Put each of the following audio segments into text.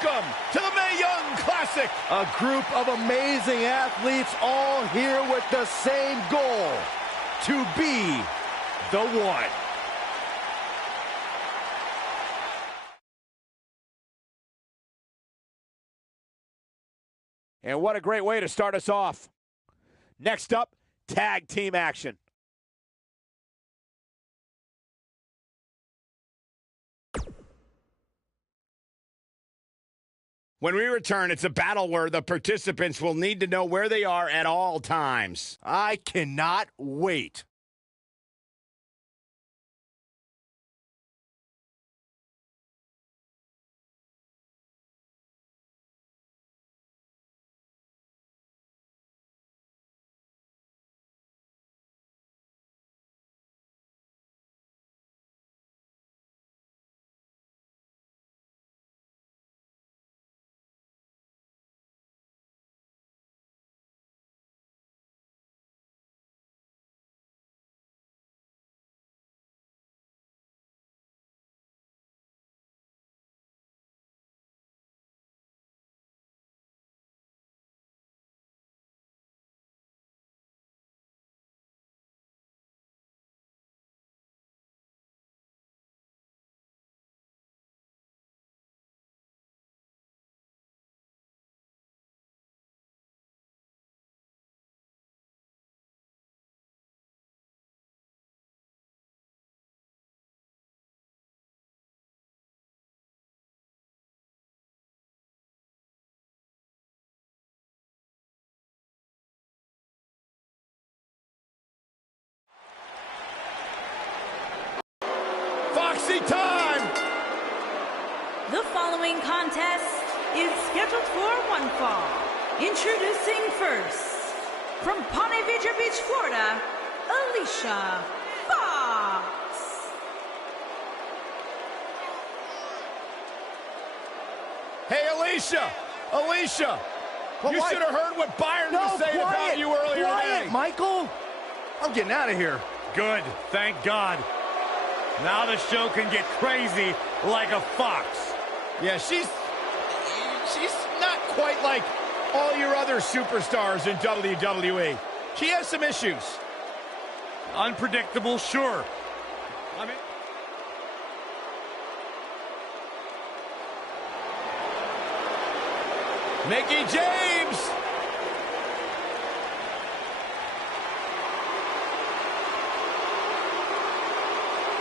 Welcome to the Mae Young Classic. A group of amazing athletes all here with the same goal, to be the one. And what a great way to start us off. Next up, tag team action. When we return, it's a battle where the participants will need to know where they are at all times. I cannot wait. Time! The following contest is scheduled for one fall. Introducing first, from Ponte Vedra Beach, Florida, Alicia Fox. Hey, Alicia! Alicia! Well, you should have heard what Byron was saying about you earlier today. Michael! I'm getting out of here. Good, thank God. Now the show can get crazy like a fox. Yeah, she's not quite like all your other superstars in WWE. She has some issues. Unpredictable, sure. Mickie James!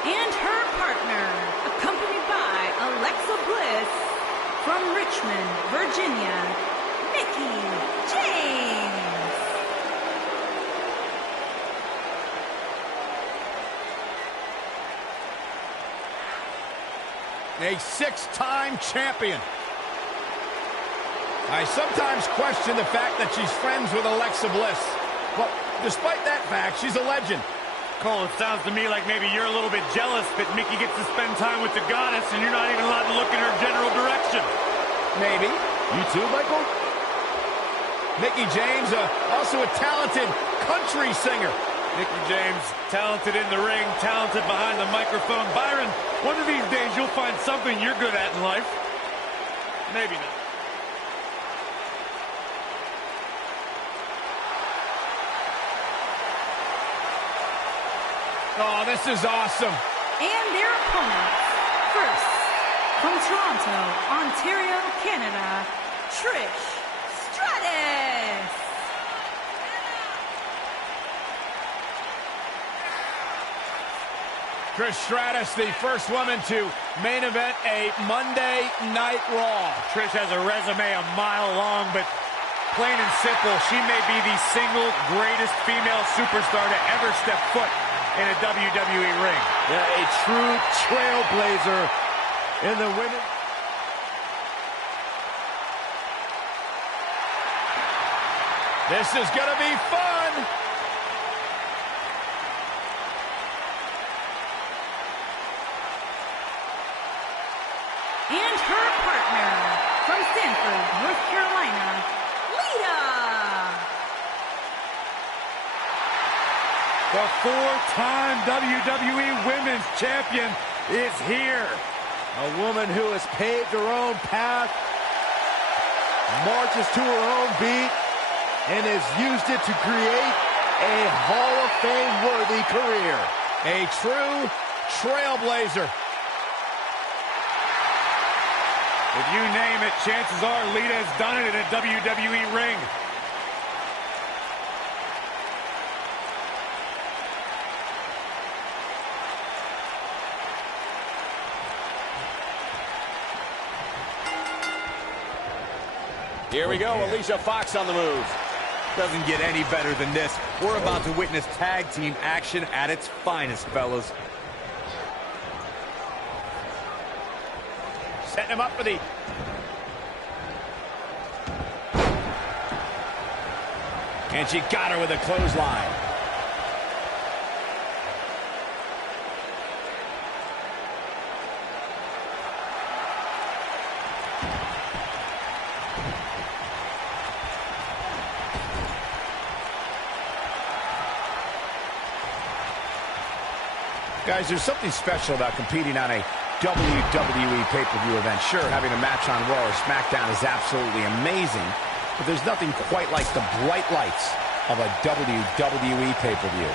And her partner, accompanied by Alexa Bliss, from Richmond, Virginia, Mickie James. A six-time champion. I sometimes question the fact that she's friends with Alexa Bliss. But despite that fact, she's a legend. Cole, it sounds to me like maybe you're a little bit jealous that Mickie gets to spend time with the goddess and you're not even allowed to look in her general direction. Maybe. You too, Michael? Mickie James, also a talented country singer. Mickie James, talented in the ring, talented behind the microphone. Byron, one of these days you'll find something you're good at in life. Maybe not. Oh, this is awesome. And their opponents. First, from Toronto, Ontario, Canada, Trish Stratus. Trish Stratus, the first woman to main event a Monday Night Raw. Trish has a resume a mile long, but plain and simple, she may be the single greatest female superstar to ever step foot in a WWE ring. Yeah, a true trailblazer in the women. This is going to be fun. And her partner, from Stanford, North Carolina, Lita. The four-time WWE Women's Champion is here. A woman who has paved her own path marches to her own beat and has used it to create a Hall of Fame-worthy career. A true trailblazer. If you name it, chances are Lita has done it in a WWE ring. Here we go, Alicia Fox on the move. Doesn't get any better than this. We're about to witness tag team action at its finest, fellas. Setting him up for the... And she got her with a clothesline. Guys, there's something special about competing on a WWE pay-per-view event. Sure, having a match on Raw or SmackDown is absolutely amazing, but there's nothing quite like the bright lights of a WWE pay-per-view.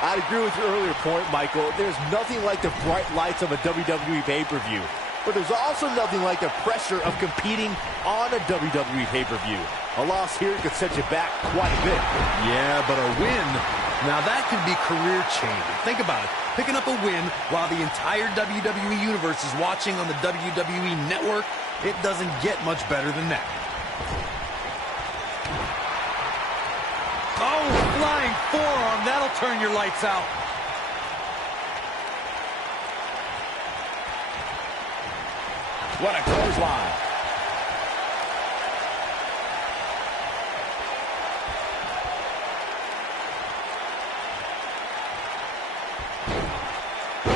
I'd agree with your earlier point, Michael. There's nothing like the bright lights of a WWE pay-per-view. But there's also nothing like the pressure of competing on a WWE pay-per-view. A loss here could set you back quite a bit. Yeah, but a win, now that could be career-changing. Think about it. Picking up a win while the entire WWE Universe is watching on the WWE Network, it doesn't get much better than that. Oh, flying forearm, that'll turn your lights out. What a clothesline.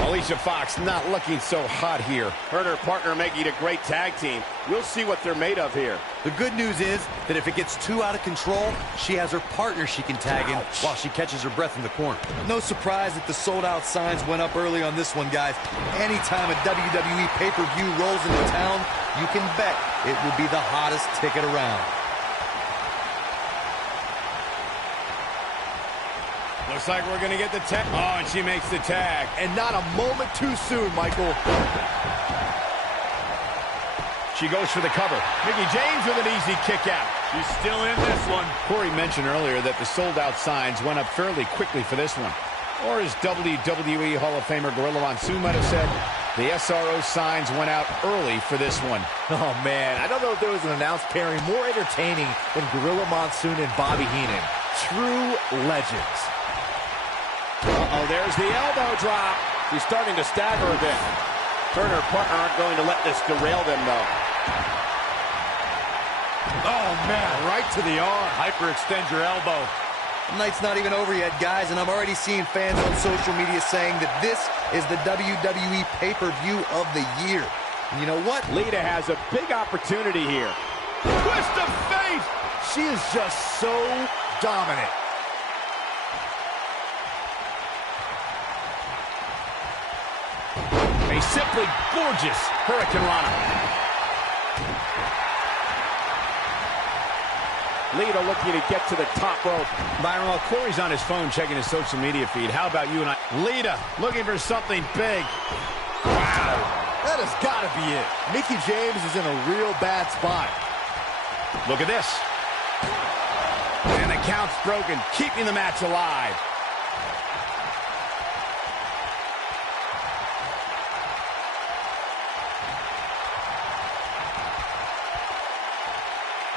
Alicia Fox not looking so hot here. Her and her partner making a great tag team. We'll see what they're made of here. The good news is that if it gets too out of control, she has her partner she can tag in while she catches her breath in the corner. No surprise that the sold-out signs went up early on this one, guys. Anytime a WWE pay-per-view rolls into town, you can bet it will be the hottest ticket around. Looks like we're going to get the tag. Oh, and she makes the tag. And not a moment too soon, Michael. She goes for the cover. Mickie James with an easy kick out. She's still in this one. Corey mentioned earlier that the sold-out signs went up fairly quickly for this one. Or as WWE Hall of Famer Gorilla Monsoon might have said, the SRO signs went out early for this one. Oh, man. I don't know if there was an announced pairing more entertaining than Gorilla Monsoon and Bobby Heenan. True legends. Uh-oh, there's the elbow drop. She's starting to stagger a bit. Her and her partner aren't going to let this derail them, though. Oh, man, right to the arm. Hyperextend your elbow. The night's not even over yet, guys, and I'm already seeing fans on social media saying that this is the WWE pay-per-view of the year. And you know what? Lita has a big opportunity here. Twist of fate. She is just so dominant. A simply gorgeous Hurricane Rana. Lita looking to get to the top rope. Byron, while Corey's on his phone checking his social media feed, how about you and I? Lita looking for something big. Wow. That has got to be it. Mickie James is in a real bad spot. Look at this. And the count's broken, keeping the match alive.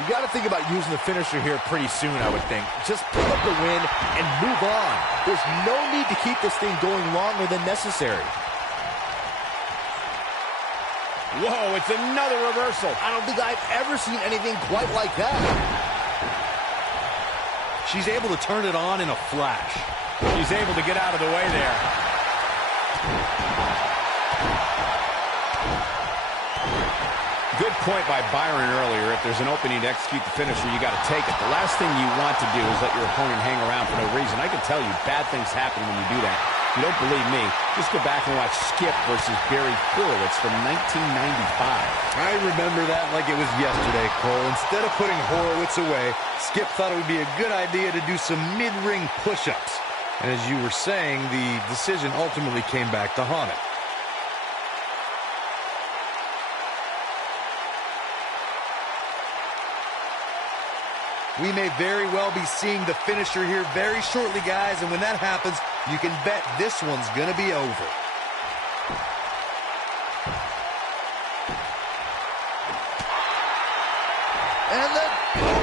You got to think about using the finisher here pretty soon, I would think. Just pick up the win and move on. There's no need to keep this thing going longer than necessary. Whoa, it's another reversal. I don't think I've ever seen anything quite like that. She's able to turn it on in a flash. She's able to get out of the way there. good point by Byron earlier. If there's an opening to execute the finisher, you got to take it. The last thing you want to do is let your opponent hang around for no reason. I can tell you bad things happen when you do that. If you don't believe me, just go back and watch Skip versus Barry Horowitz from 1995. I remember that like it was yesterday, Cole. Instead of putting Horowitz away, Skip thought it would be a good idea to do some mid-ring push-ups. And as you were saying, the decision ultimately came back to haunt him. We may very well be seeing the finisher here very shortly, guys, and when that happens, you can bet this one's gonna be over. And then, boom!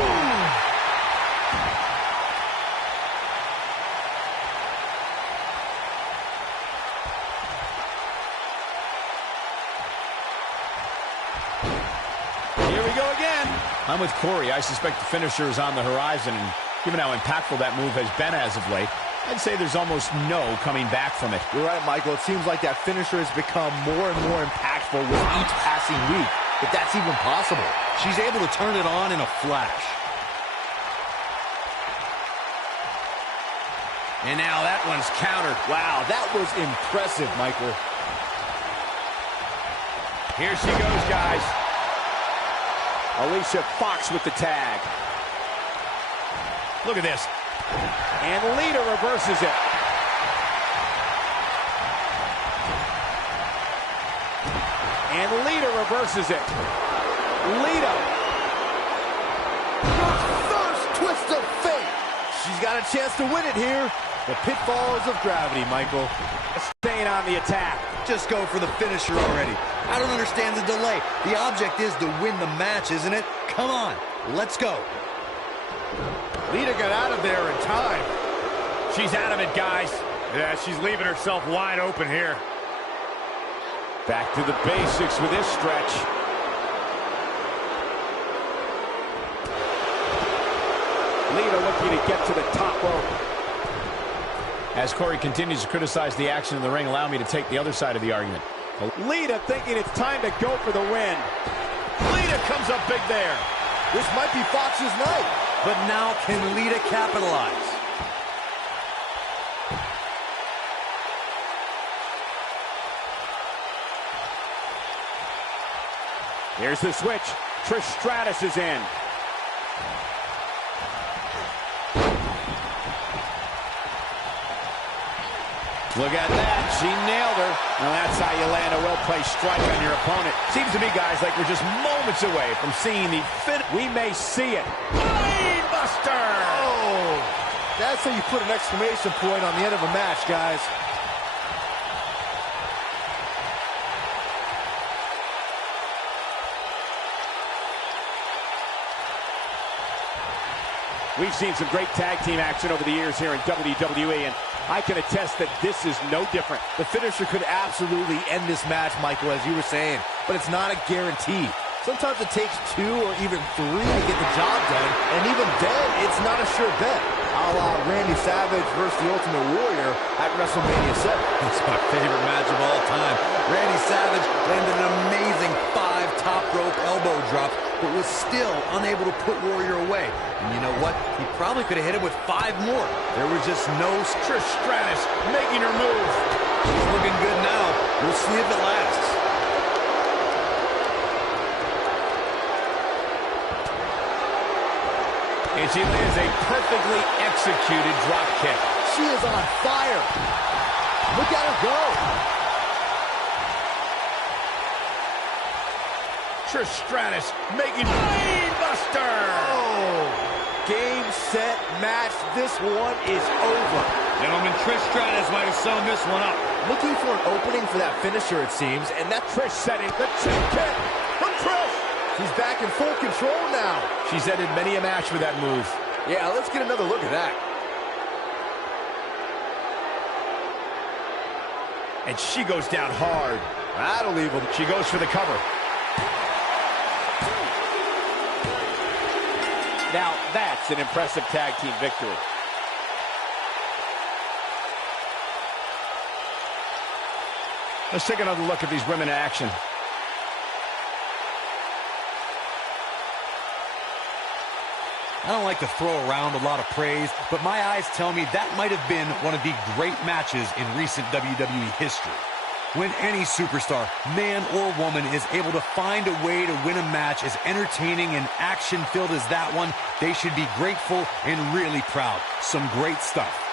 Here we go again. I'm with Corey. I suspect the finisher is on the horizon, and given how impactful that move has been as of late, I'd say there's almost no coming back from it. You're right, Michael. It seems like that finisher has become more and more impactful with each passing week, if that's even possible. She's able to turn it on in a flash. And now that one's countered. Wow, that was impressive, Michael. Here she goes, guys. Alicia Fox with the tag. Look at this. And Lita reverses it. And Lita reverses it. Lita. First twist of fate. She's got a chance to win it here. The pitfalls of gravity, Michael. Staying on the attack. Just go for the finisher already. I don't understand the delay. The object is to win the match, isn't it? Come on, let's go. Lita got out of there in time. She's out of it, guys. Yeah, she's leaving herself wide open here. Back to the basics with this stretch. Lita looking to get to the top rope. As Corey continues to criticize the action in the ring, allow me to take the other side of the argument. Lita thinking it's time to go for the win. Lita comes up big there. This might be Fox's night. But now can Lita capitalize? Here's the switch. Trish Stratus is in. Look at that. She nailed her. Now that's how you land a well-placed strike on your opponent. Seems to me, guys, like we're just moments away from seeing the finish. We may see it. Brain Buster! Oh, that's how you put an exclamation point on the end of a match, guys. We've seen some great tag team action over the years here in WWE, and I can attest that this is no different. The finisher could absolutely end this match, Michael, as you were saying, but it's not a guarantee. Sometimes it takes 2 or even 3 to get the job done, and even then, it's not a sure bet. A la Randy Savage versus the Ultimate Warrior at WrestleMania 7. It's my favorite match of all time. Randy Savage landed an amazing 5 top rope elbow drops, but was still unable to put Warrior away. And you know what? He probably could have hit him with 5 more. There was just no... Trish Stratus making her move. She's looking good now. We'll see if it lasts. And she lands a perfectly executed drop kick. She is on fire. Look at her go. Trish Stratus making Brain Buster. Oh, game, set, match. This one is over. Gentlemen, Trish Stratus might have sewn this one up. Looking for an opening for that finisher, it seems, and that Trish setting the chip kick from Trish. she's back in full control now. She's ended many a match with that move. Yeah, let's get another look at that. And she goes down hard. That'll leave him. She goes for the cover. Now that's an impressive tag team victory. Let's take another look at these women in action. I don't like to throw around a lot of praise, but my eyes tell me that might have been one of the great matches in recent WWE history. When any superstar, man or woman, is able to find a way to win a match as entertaining and action-filled as that one, they should be grateful and really proud. Some great stuff.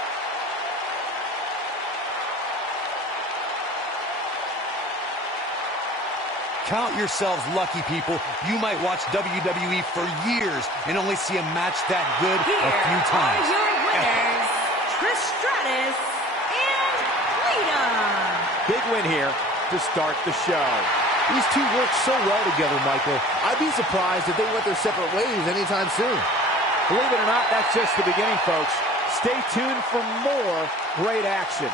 Count yourselves lucky, people. You might watch WWE for years and only see a match that good a few times. Here are your winners, Trish Stratus and Lita. Big win here to start the show. These two work so well together, Michael. I'd be surprised if they went their separate ways anytime soon. Believe it or not, that's just the beginning, folks. Stay tuned for more great action.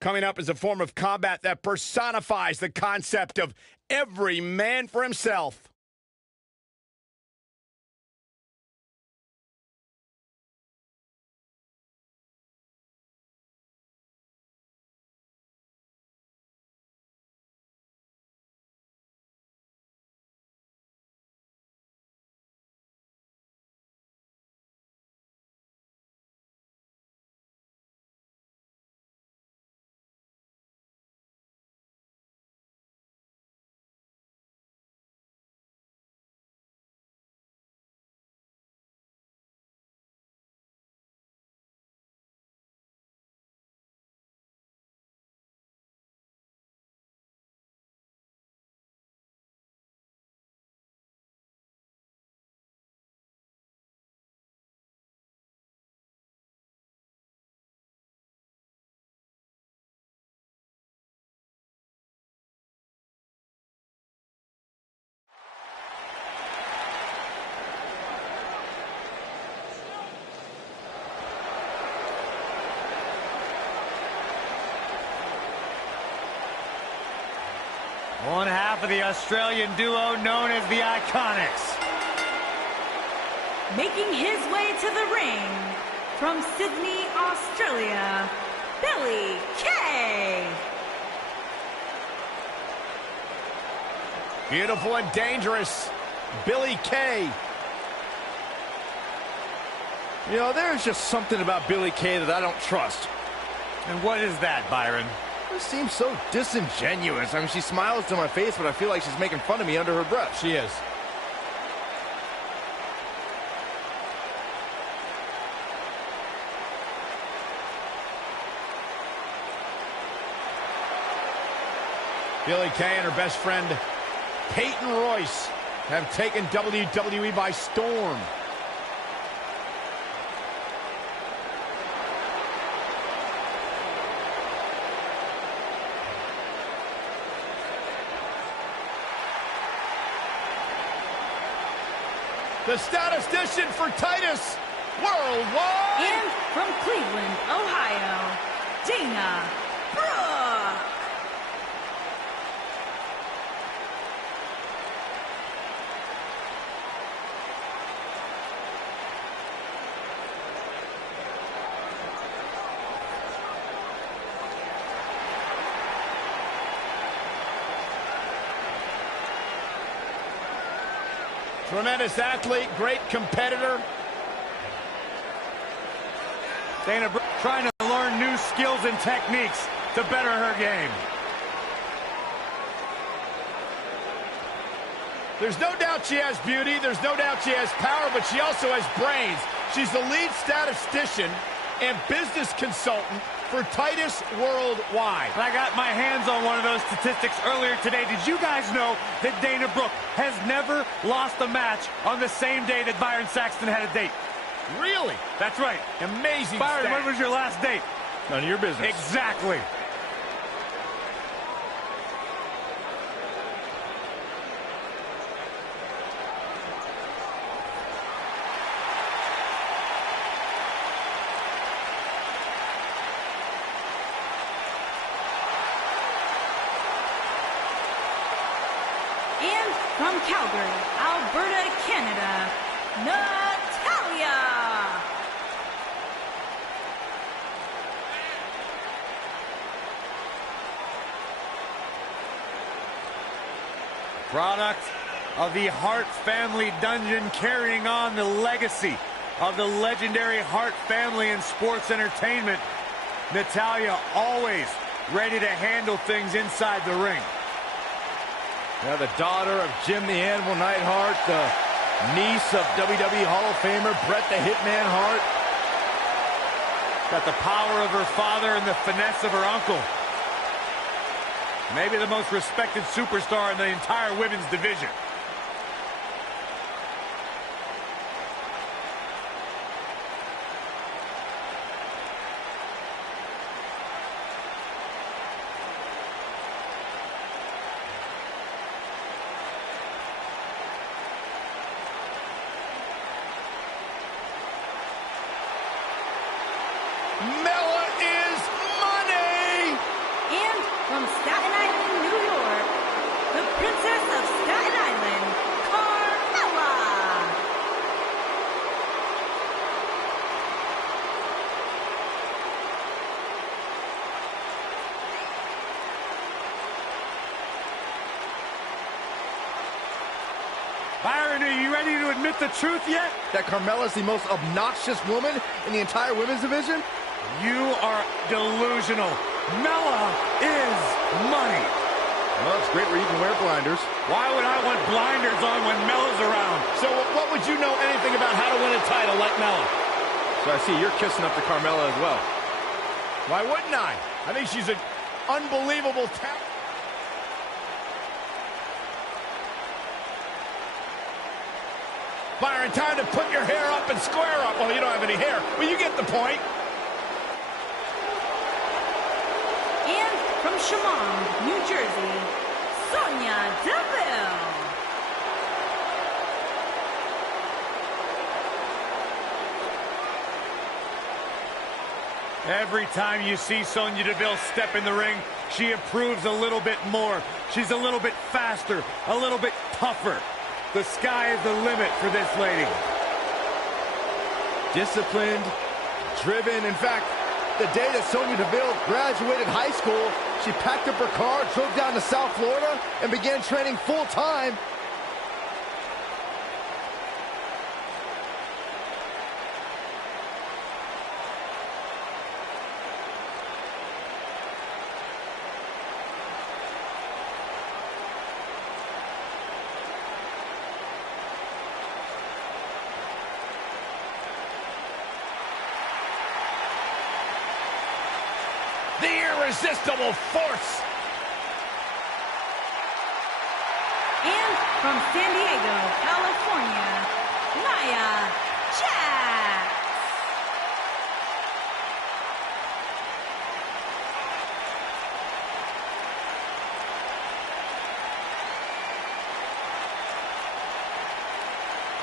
Coming up is a form of combat that personifies the concept of every man for himself. One half of the Australian duo known as the Iconics. Making his way to the ring from Sydney, Australia, Billy Kay. Beautiful and dangerous, Billy Kay. You know, there's just something about Billy Kay that I don't trust. And what is that, Byron? It seems so disingenuous. I mean, she smiles to my face, but I feel like she's making fun of me under her breath. She is. Billy Kay and her best friend, Peyton Royce, have taken WWE by storm. The statistician for Titus Worldwide. And from Cleveland, Ohio, Dana Brooke. Tremendous athlete, great competitor. Dana Brooke trying to learn new skills and techniques to better her game. There's no doubt she has beauty, there's no doubt she has power, but she also has brains. She's the lead statistician and business consultant for Titus Worldwide. I got my hands on one of those statistics earlier today. Did you guys know that Dana Brooke has never lost a match on the same day that Byron Saxton had a date? Really? That's right. Amazing Byron, stat. when was your last date? None of your business. Exactly. from Calgary, Alberta, Canada, Natalya. Product of the Hart family dungeon, carrying on the legacy of the legendary Hart family in sports entertainment. Natalya always ready to handle things inside the ring. Now the daughter of Jim the Animal Neidhart, the niece of WWE Hall of Famer Bret the Hitman Hart. Got the power of her father and the finesse of her uncle. Maybe the most respected superstar in the entire women's division. Mella is money! And from Staten Island, New York, the Princess of Staten Island, Carmella. Byron, are you ready to admit the truth yet? That Carmella's the most obnoxious woman in the entire women's division? You are delusional. Mella is money. Well, it's great where you can wear blinders. Why would I want blinders on when Mella's around? So what would you know anything about how to win a title like Mella? So I see you're kissing up to Carmella as well. Why wouldn't I? I think she's an unbelievable talent. Byron, time to put your hair up and square up. Well, you don't have any hair, but you get the point. And from Chemung, New Jersey, Sonya Deville. Every time you see Sonya Deville step in the ring, she improves a little bit more. She's a little bit faster, a little bit tougher. The sky is the limit for this lady. Disciplined, driven. In fact, the day that Sonya Deville graduated high school, she packed up her car, drove down to South Florida, and began training full-time. The irresistible force. And from San Diego, California, Nia Jax.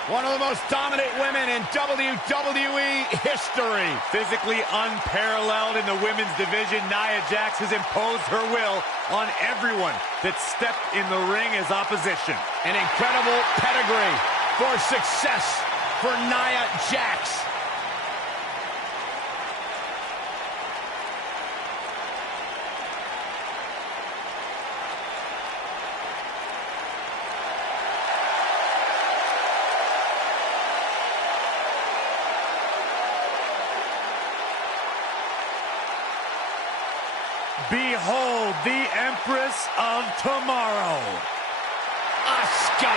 One of the most dominant women in WWE history. Physically unparalleled in the women's division, Nia Jax has imposed her will on everyone that stepped in the ring as opposition. An incredible pedigree for success for Nia Jax. Behold the Empress of Tomorrow. Asuka.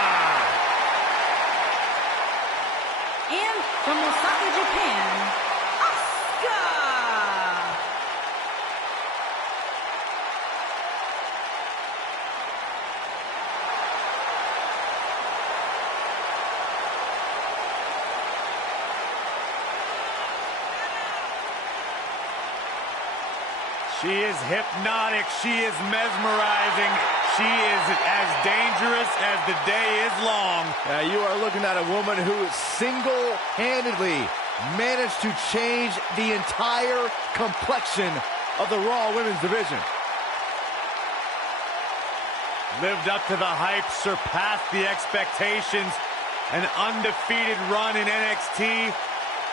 And from Osaka, Japan, Asuka. She is hypnotic. She is mesmerizing. She is as dangerous as the day is long. You are looking at a woman who single-handedly managed to change the entire complexion of the Raw Women's Division. Lived up to the hype, surpassed the expectations. An undefeated run in NXT.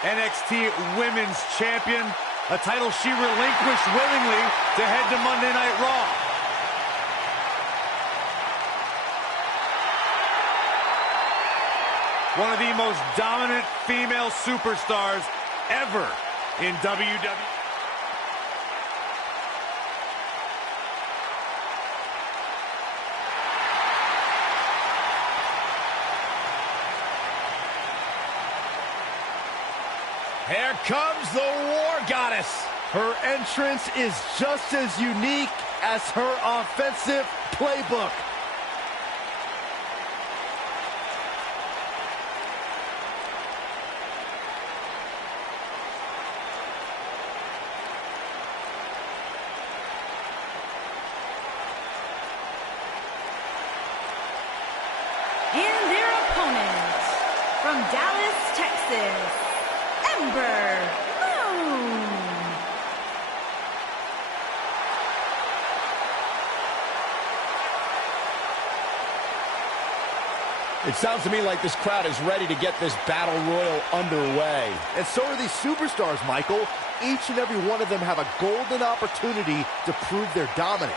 NXT Women's Champion. A title she relinquished willingly to head to Monday Night Raw. One of the most dominant female superstars ever in WWE. Here comes the War Goddess. Her entrance is just as unique as her offensive playbook. And their opponent, from Dallas, Texas, Ember Moon. It sounds to me like this crowd is ready to get this battle royal underway. And so are these superstars, Michael. Each and every one of them have a golden opportunity to prove their dominance.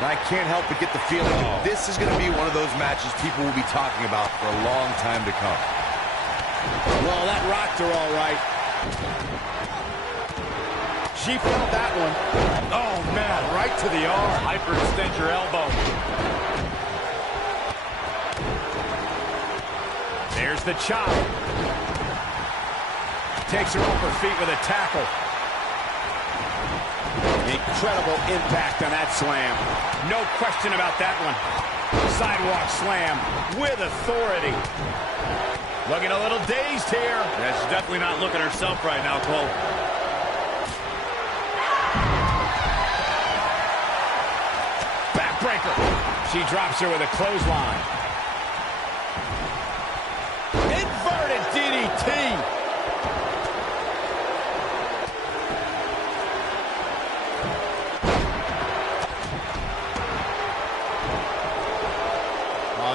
And I can't help but get the feeling that this is going to be one of those matches people will be talking about for a long time to come. Well, that rocked her all right. She felt that one. Oh, man, right to the arm. Hyperextend your elbow. There's the chop. Takes her off her feet with a tackle. Incredible impact on that slam. No question about that one. Sidewalk slam with authority. Looking a little dazed here. Yeah, she's definitely not looking herself right now, Cole. Backbreaker. She drops her with a clothesline. Inverted DDT.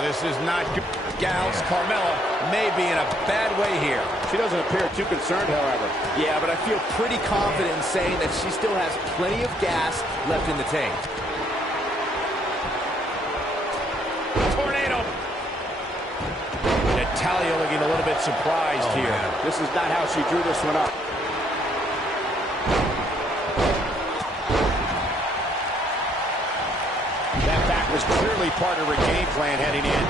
This is not good. Gals, Carmella may be in a bad way here. She doesn't appear too concerned, however. Yeah, but I feel pretty confident in saying that she still has plenty of gas left in the tank. Tornado. Natalya looking a little bit surprised here. Man. This is not how she drew this one up. That back was clearly part of her game plan heading in.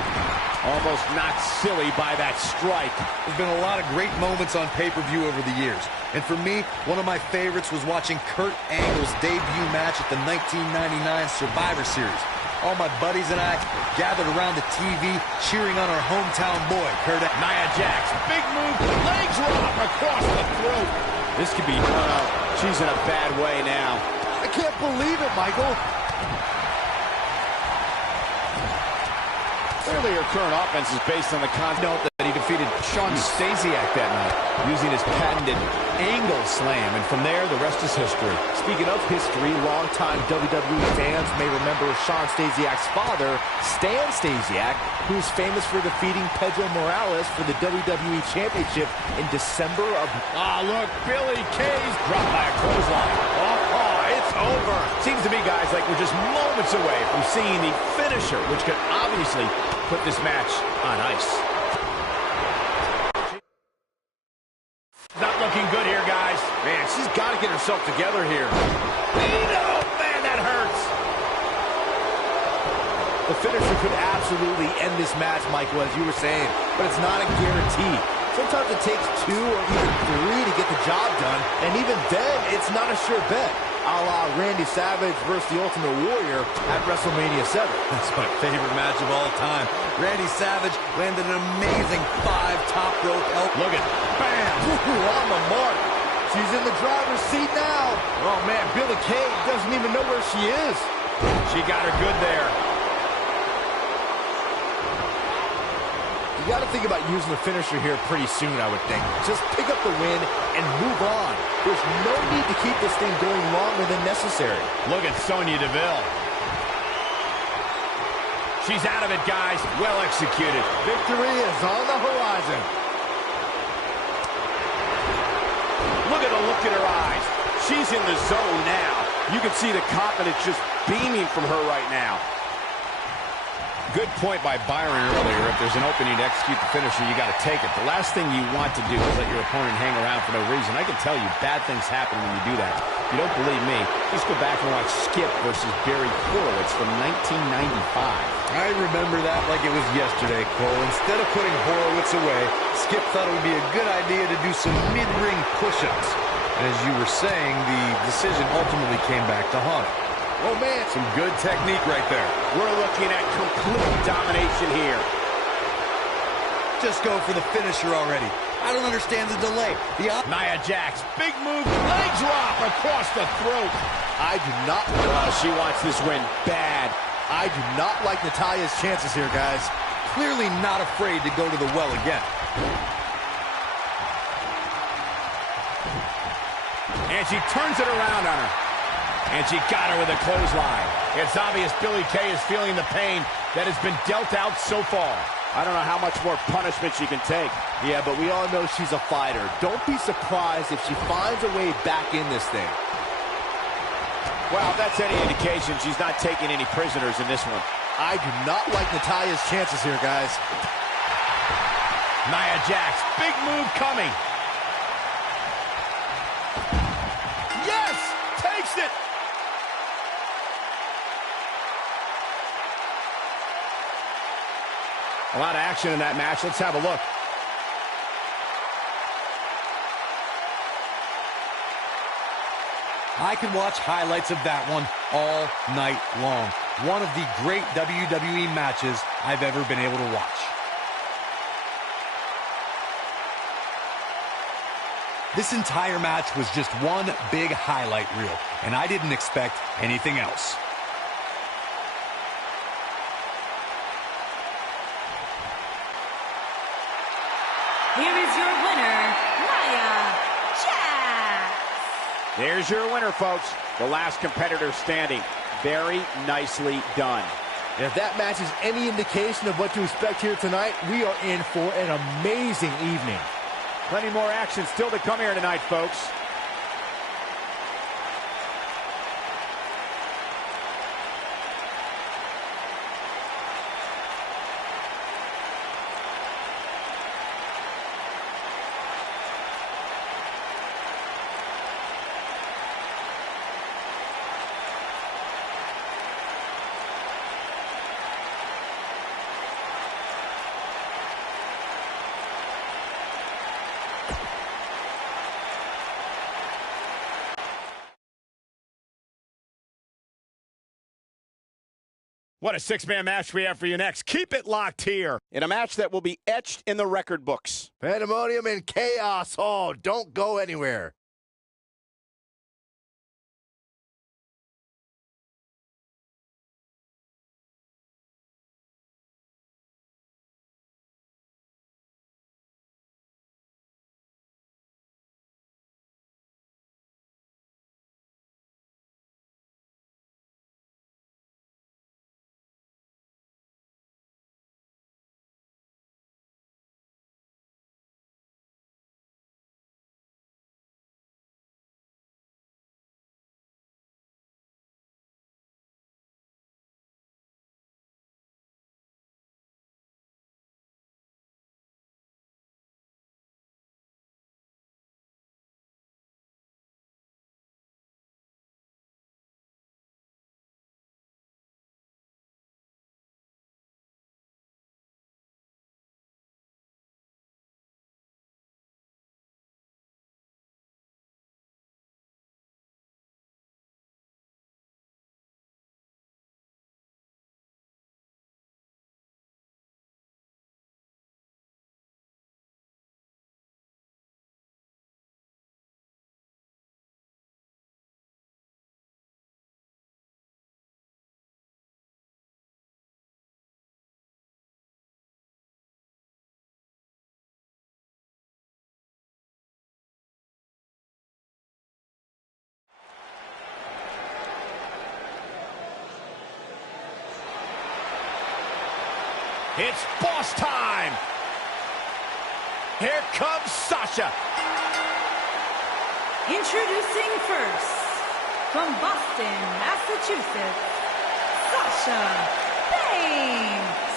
Almost knocked silly by that strike. There's been a lot of great moments on pay-per-view over the years. And for me, one of my favorites was watching Kurt Angle's debut match at the 1999 Survivor Series. All my buddies and I gathered around the TV cheering on our hometown boy, Kurt. Nia Jax, big move, leg drop across the throat. This could be, she's in a bad way now. I can't believe it, Michael. Clearly her current offense is based on the concept that he defeated Shawn Stasiak that night using his patented angle slam, and from there, the rest is history. Speaking of history, longtime WWE fans may remember Shawn Stasiak's father, Stan Stasiak, who's famous for defeating Pedro Morales for the WWE Championship in December of... Look, Billy Kay's dropped by a clothesline. It's over. Seems to me, guys, like we're just moments away from seeing the finisher, which could obviously put this match on ice. Not looking good here, guys. Man, she's got to get herself together here. Man, that hurts. The finisher could absolutely end this match, Michael, as you were saying, but it's not a guarantee. Sometimes it takes 2 or even 3 to get the job done, and even then, it's not a sure bet. a la Randy Savage versus the Ultimate Warrior at WrestleMania 7. That's my favorite match of all time. Randy Savage landed an amazing 5 top rope elbow. Look at bam! Ooh, on the mark. She's in the driver's seat now. Oh, man, Billie Kay doesn't even know where she is. She got her good there. You got to think about using the finisher here pretty soon, I would think. Just pick up the win and move on. There's no need to keep this thing going longer than necessary. Look at Sonya Deville. She's out of it, guys. Well executed. Victory is on the horizon. Look at the look in her eyes. She's in the zone now. You can see the confidence just beaming from her right now. Good point by Byron earlier. If there's an opening to execute the finisher, you got to take it. The last thing you want to do is let your opponent hang around for no reason. I can tell you bad things happen when you do that. If you don't believe me, just go back and watch Skip versus Barry Horowitz from 1995. I remember that like it was yesterday, Cole. Instead of putting Horowitz away, Skip thought it would be a good idea to do some mid-ring push-ups. And as you were saying, the decision ultimately came back to haunt him. Oh, man. Some good technique right there. We're looking at complete domination here. Just go for the finisher already. I don't understand the delay. Nia Jax, big move, leg drop across the throat. I do not... she wants this win bad. I do not like Natalya's chances here, guys. Clearly not afraid to go to the well again. And she turns it around on her. And she got her with a clothesline. It's obvious Billie Kay is feeling the pain that has been dealt out so far. I don't know how much more punishment she can take. Yeah, but we all know she's a fighter. Don't be surprised if she finds a way back in this thing. Well, if that's any indication, she's not taking any prisoners in this one. I do not like Natalya's chances here, guys. Nia Jax, big move coming. Yes! Takes it! A lot of action in that match. Let's have a look. I could watch highlights of that one all night long. One of the great WWE matches I've ever been able to watch. This entire match was just one big highlight reel, and I didn't expect anything else. Here is your winner, Nia Jax. There's your winner, folks. The last competitor standing. Very nicely done. If that match is any indication of what to expect here tonight, we are in for an amazing evening. Plenty more action still to come here tonight, folks. What a six-man match we have for you next. Keep it locked here. In a match that will be etched in the record books. Pandemonium and chaos. Oh, don't go anywhere. It's boss time. Here comes Sasha. Introducing first, from Boston, Massachusetts, Sasha Banks.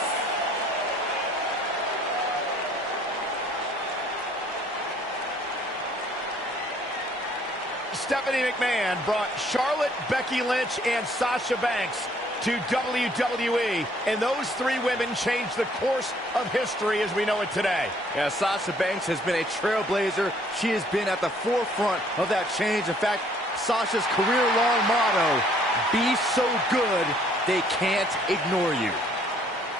Stephanie McMahon brought Charlotte, Becky Lynch, and Sasha Banks to WWE, and those three women changed the course of history as we know it today. Yeah, Sasha Banks has been a trailblazer. She has been at the forefront of that change. In fact, Sasha's career-long motto, be so good, they can't ignore you.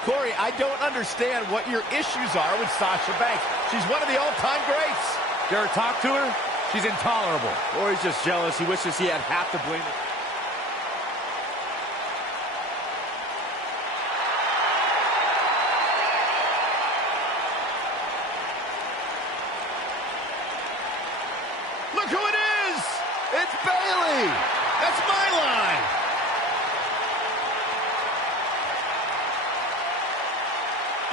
Corey, I don't understand what your issues are with Sasha Banks. She's one of the all-time greats. You ever talk to her? She's intolerable. Or he's just jealous. He wishes he had half the blame. Look who it is! It's Bayley! That's my line!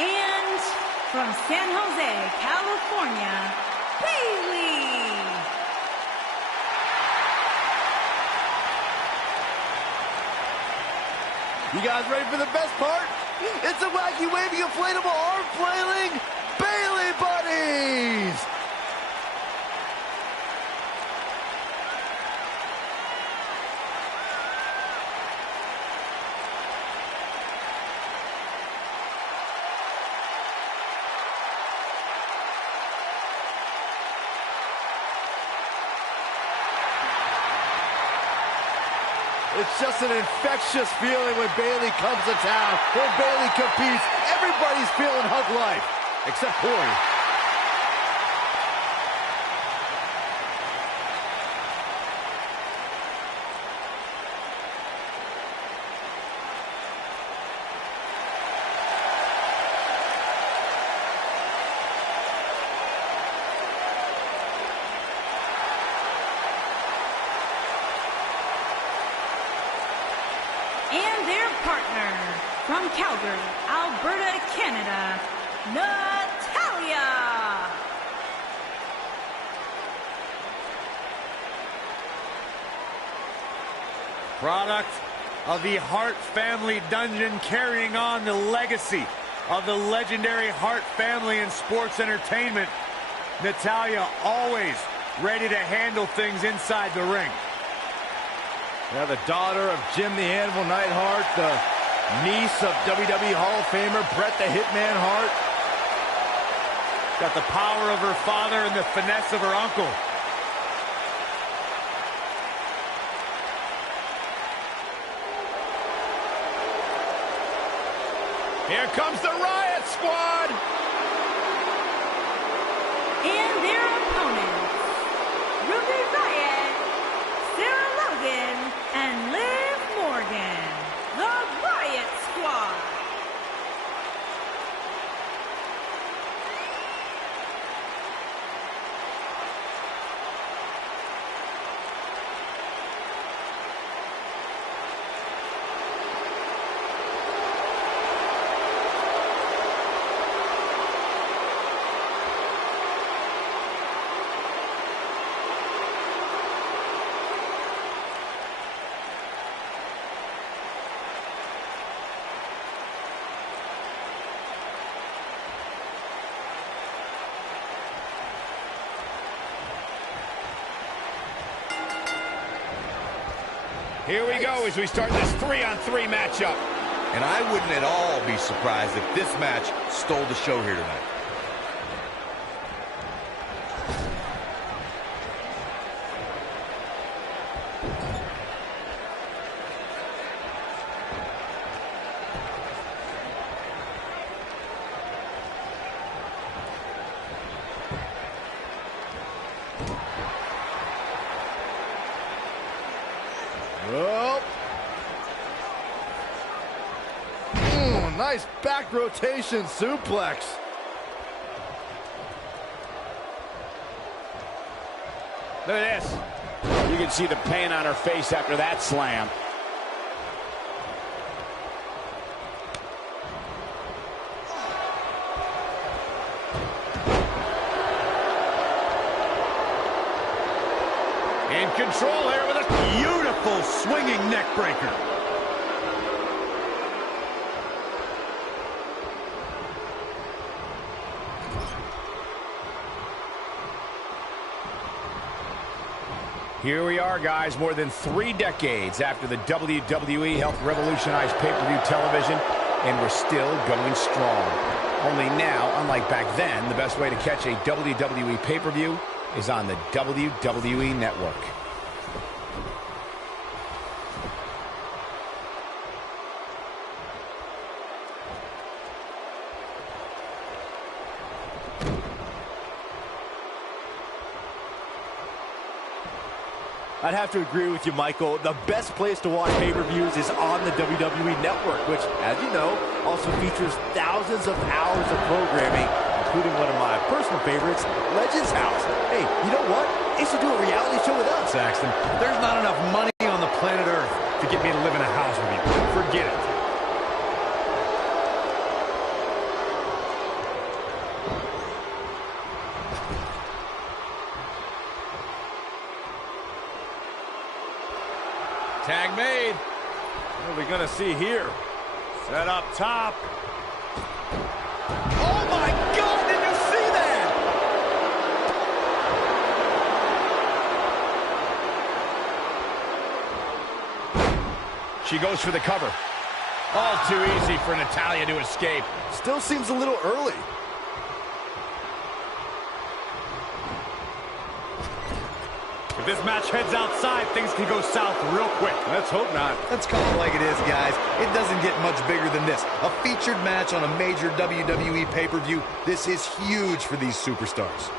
And from San Jose, California, Bayley. You guys ready for the best part? It's a wacky waving inflatable arm flailing Bayley buddies! It's just an infectious feeling when Bayley comes to town. When Bayley competes, everybody's feeling hug life, except Corey. And their partner, from Calgary, Alberta, Canada, Natalya. Product of the Hart family dungeon, carrying on the legacy of the legendary Hart family in sports entertainment. Natalya always ready to handle things inside the ring. Yeah, the daughter of Jim the Anvil Neidhart, the niece of WWE Hall of Famer Bret the Hitman Hart. Got the power of her father and the finesse of her uncle. Here comes the Riot Squad! And their opponents, Ruby Riott, Sarah Logan, and Liv Morgan, the Riot Squad. Here we go as we start this 3-on-3 matchup. And I wouldn't at all be surprised if this match stole the show here tonight. Oh. Nice back rotation suplex. Look at this. You can see the pain on her face after that slam. In control here with a beautiful swinging neck breaker. Here we are, guys, more than 3 decades after the WWE helped revolutionize pay-per-view television, and we're still going strong. Only now, unlike back then, the best way to catch a WWE pay-per-view is on the WWE Network. I'd have to agree with you, Michael. The best place to watch pay-per-views is on the WWE Network, which, as you know, also features thousands of hours of programming, including one of my personal favorites, Legends House. Hey, you know what? They should do a reality show with us. Saxton, there's not enough money on the planet Earth to get me to live in a house with you. Forget it. Tag made. What are we going to see here? Set up top. Oh my God, did you see that? She goes for the cover. All too easy for Natalya to escape. Still seems a little early. If this match heads outside, things can go south real quick. Let's hope not. Let's call it like it is, guys. It doesn't get much bigger than this. A featured match on a major WWE pay-per-view. This is huge for these superstars.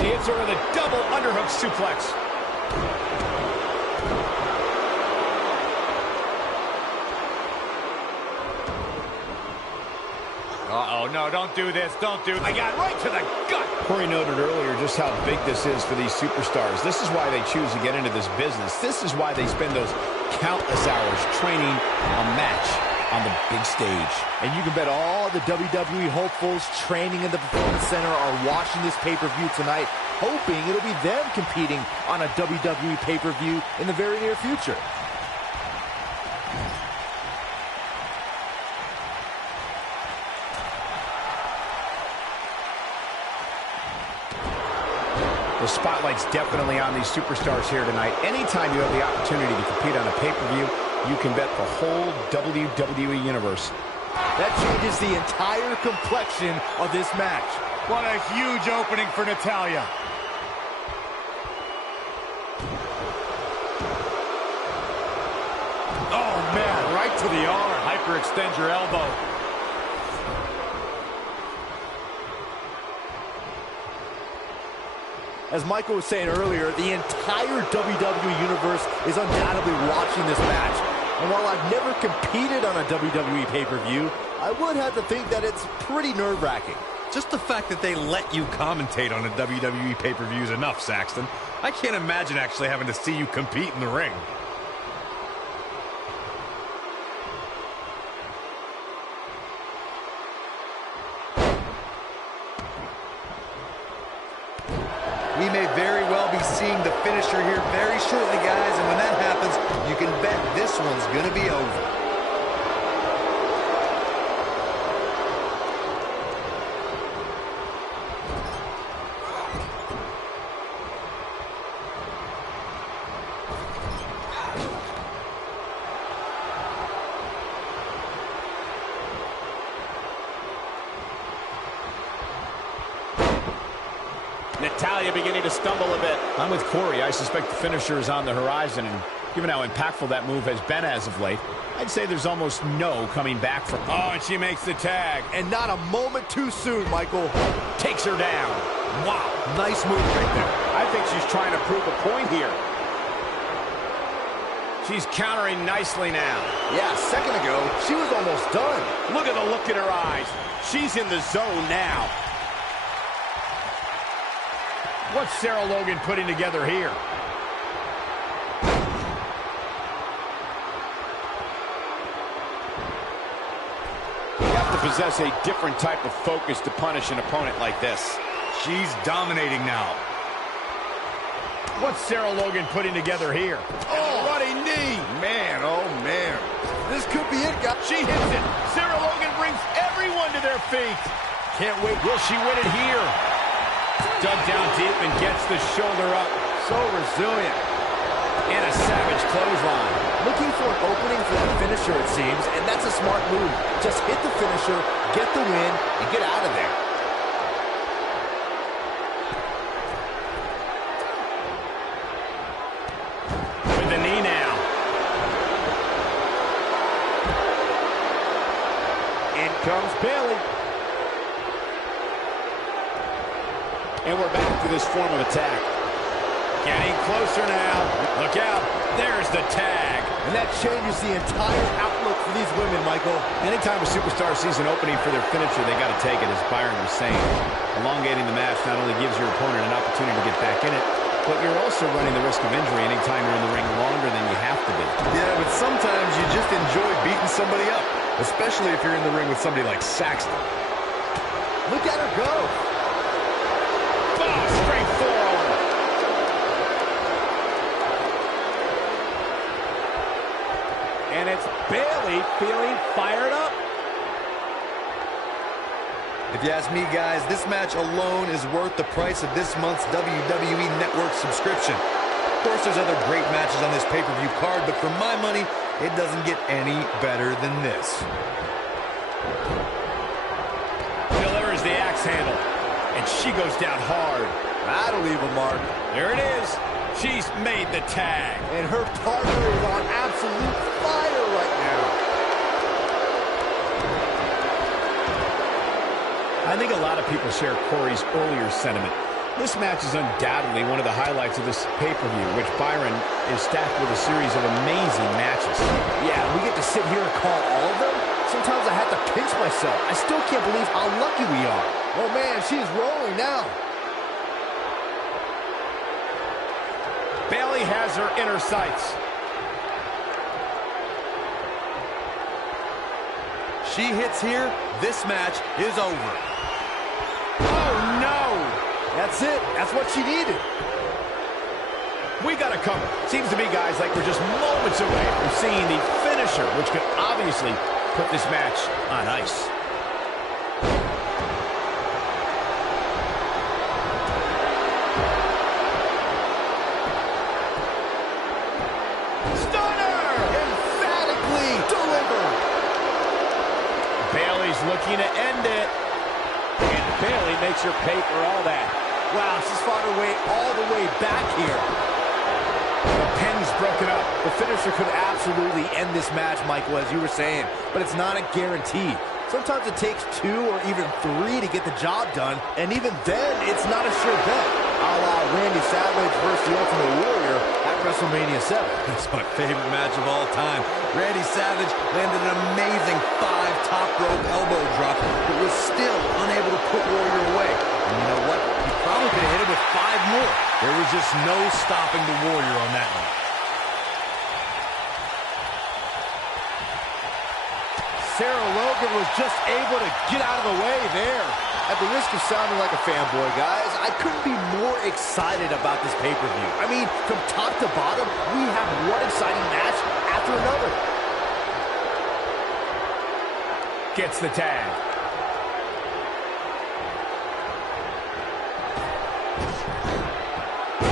She hits her with a double underhook suplex. Uh-oh, no, don't do this, don't do this. I got right to the gut. Corey noted earlier just how big this is for these superstars. This is why they choose to get into this business. This is why they spend those countless hours training a match on the big stage. And you can bet all the WWE hopefuls training in the Performance Center are watching this pay-per-view tonight, hoping it'll be them competing on a WWE pay-per-view in the very near future. The spotlight's definitely on these superstars here tonight. Anytime you have the opportunity to compete on a pay-per-view, you can bet the whole WWE Universe. That changes the entire complexion of this match. What a huge opening for Natalya. Oh, man, right to the arm. Hyperextend your elbow. As Michael was saying earlier, the entire WWE Universe is undoubtedly watching this match. And while I've never competed on a WWE pay-per-view, I would have to think that it's pretty nerve-wracking. Just the fact that they let you commentate on a WWE pay-per-view is enough, Saxton. I can't imagine actually having to see you compete in the ring. We may very well be seeing the finisher here very shortly, guys, and when that happens, you can bet this one's going to be over. Natalya beginning to stumble a bit. I'm with Corey. I suspect the finisher is on the horizon, and given how impactful that move has been as of late, I'd say there's almost no coming back from. Oh, and she makes the tag. And not a moment too soon, Michael. Takes her down. Wow, nice move right there. I think she's trying to prove a point here. She's countering nicely now. Yeah, a second ago, she was almost done. Look at the look in her eyes. She's in the zone now. What's Sarah Logan putting together here? to possess a different type of focus to punish an opponent like this. She's dominating now. What's Sarah Logan putting together here? Oh, running knee. Man, oh man. This could be it, guys. She hits it. Sarah Logan brings everyone to their feet. Can't wait. Will she win it here? Dug down deep and gets the shoulder up. So resilient. And a savage clothesline. Looking for an opening for that finisher, it seems, and that's a smart move. Just hit the finisher, get the win, and get out of there. With the knee now. In comes Bayley. And we're back to this form of attack. Getting closer now. Look out. There's the tag. And that changes the entire outlook for these women, Michael. Anytime a superstar sees an opening for their finisher, they got to take it, as Byron was saying. Elongating the match not only gives your opponent an opportunity to get back in it, but you're also running the risk of injury anytime you're in the ring longer than you have to be. Yeah, but sometimes you just enjoy beating somebody up, especially if you're in the ring with somebody like Saxton. Look at her go. Oh, straight forearm. And it's Bayley feeling fired up. If you ask me, guys, this match alone is worth the price of this month's WWE Network subscription. Of course, there's other great matches on this pay-per-view card, but for my money, it doesn't get any better than this. Delivers the axe handle, and she goes down hard. That'll leave a mark. There it is. She's made the tag. And her partner is on absolute fire right now. I think a lot of people share Corey's earlier sentiment. This match is undoubtedly one of the highlights of this pay-per-view, which Byron is stacked with a series of amazing matches. Yeah, we get to sit here and call all of them. Sometimes I have to pinch myself. I still can't believe how lucky we are. Oh man, she's rolling now. Bayley has her inner sights. She hits here, this match is over. Oh, no! That's it. That's what she needed. We got to cover. Seems to me, guys, like we're just moments away from seeing the finisher, which could obviously put this match on ice. Looking to end it. And Bayley makes her pay for all that. Wow, she's fought her way all the way back here. The pin's broken up. The finisher could absolutely end this match, Michael, as you were saying, but it's not a guarantee. Sometimes it takes 2 or even 3 to get the job done, and even then, it's not a sure bet. A la Randy Savage versus the Ultimate Warrior at WrestleMania 7. That's my favorite match of all time. Randy Savage landed an amazing 5 top rope elbow drop, but was still unable to put Warrior away. And you know what? He probably could have hit it with 5 more. There was just no stopping the Warrior on that one. Sarah Logan was just able to get out of the way there. At the risk of sounding like a fanboy, guys, I couldn't be more excited about this pay-per-view. I mean, from top to bottom, we have one exciting match after another. Gets the tag.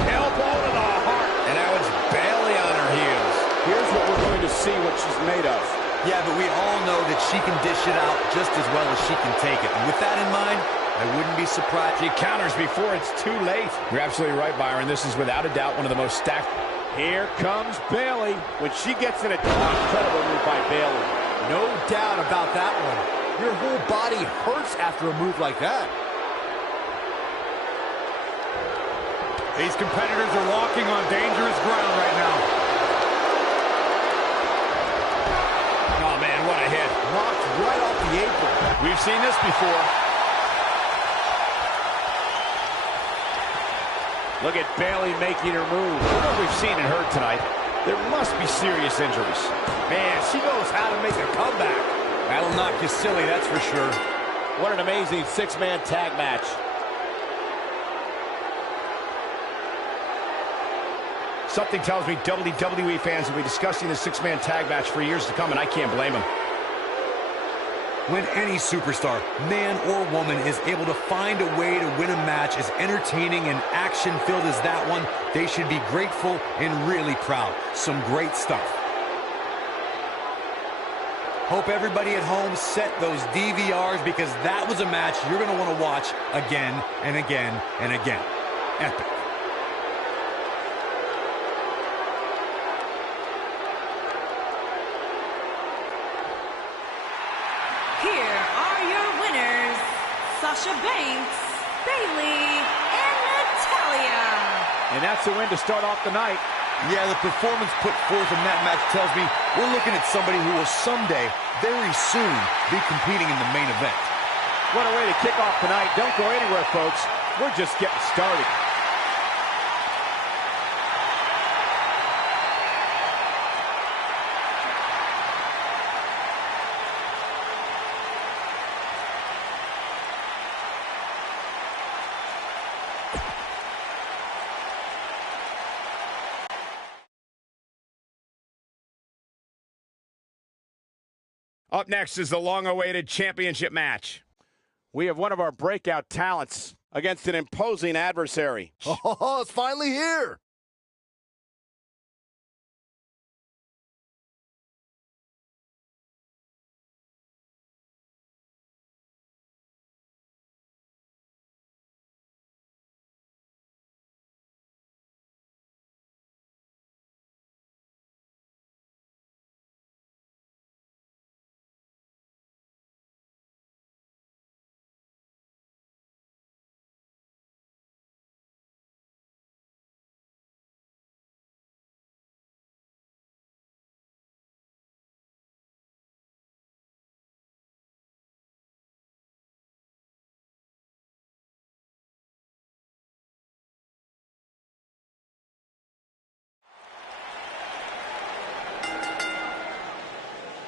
Elbow to the heart. And now it's Bayley on her heels. Here's what we're going to see what she's made of. Yeah, but we all know that she can dish it out just as well as she can take it. And with that in mind, I wouldn't be surprised. She counters before it's too late. You're absolutely right, Byron. This is without a doubt one of the most stacked. Here comes Bayley. When she gets in a incredible move by Bayley. No doubt about that one. Your whole body hurts after a move like that. These competitors are walking on dangerous ground right now. Oh, man, what a hit. Knocked right off the apron. We've seen this before. Look at Bayley making her move. From what we've seen and heard tonight, there must be serious injuries. Man, she knows how to make a comeback. That'll That'll knock you silly, that's for sure. What an amazing six-man tag match. Something tells me WWE fans will be discussing the six-man tag match for years to come, and I can't blame them. When any superstar, man or woman, is able to find a way to win a match as entertaining and action-filled as that one, they should be grateful and really proud. Some great stuff. Hope everybody at home set those DVRs, because that was a match you're going to want to watch again and again and again. Epic. Here are your winners, Sasha Banks, Bayley, and Natalya. And that's a win to start off the night. Yeah, the performance put forth in that match tells me we're looking at somebody who will someday, very soon, be competing in the main event. What a way to kick off tonight. Don't go anywhere, folks. We're just getting started. Up next is the long-awaited championship match. We have one of our breakout talents against an imposing adversary. Oh, it's finally here.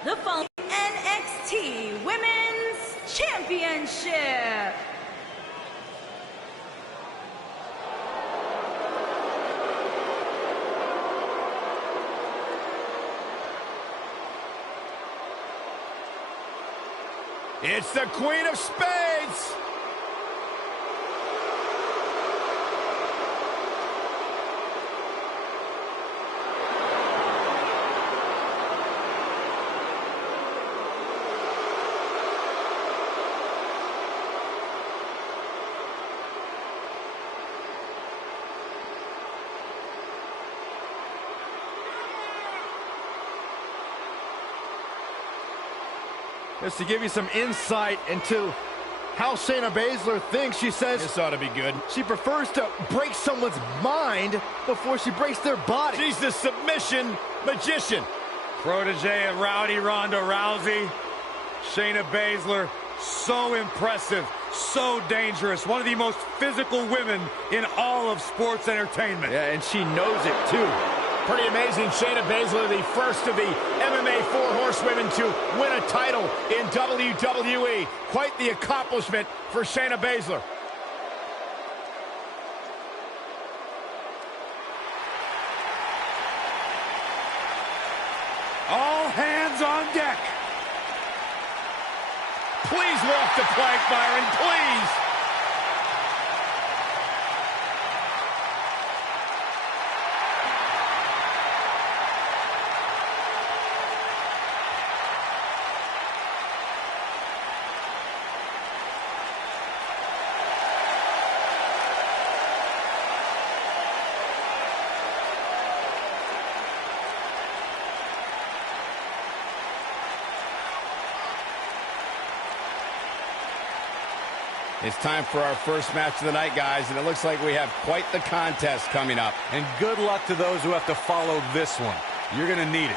The following NXT Women's Championship. It's the Queen of Spades. Just to give you some insight into how Shayna Baszler thinks, she says This ought to be good. she prefers to break someone's mind before she breaks their body. She's the submission magician. Protege of Rowdy Ronda Rousey, Shayna Baszler, so impressive, so dangerous. One of the most physical women in all of sports entertainment. Yeah, and she knows it too. Pretty amazing. Shayna Baszler, the first of the MMA Four Horsewomen to win a title in WWE. Quite the accomplishment for Shayna Baszler. All hands on deck. Please walk the plank, Byron, please. It's time for our first match of the night, guys, and it looks like we have quite the contest coming up. And good luck to those who have to follow this one. You're going to need it.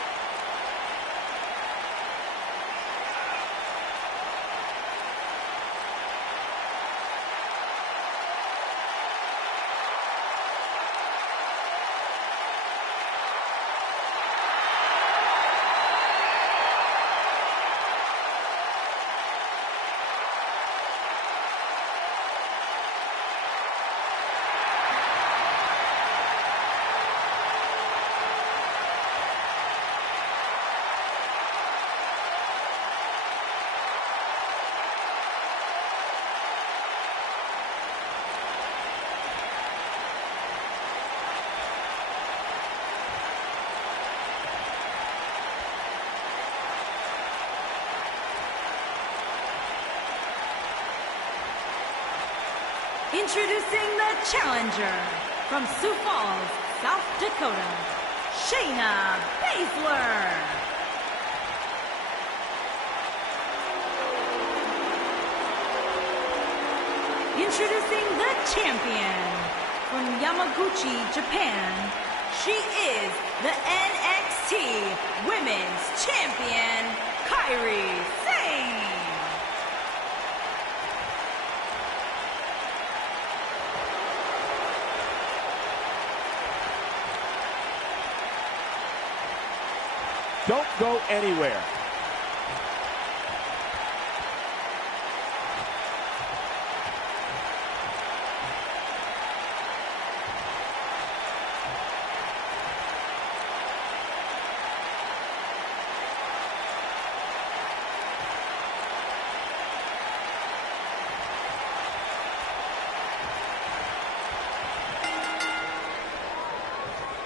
Introducing the challenger from Sioux Falls, South Dakota, Shayna Baszler. Introducing the champion from Yamaguchi, Japan. She is the NXT Women's Champion, Kairi Sane. Don't go anywhere.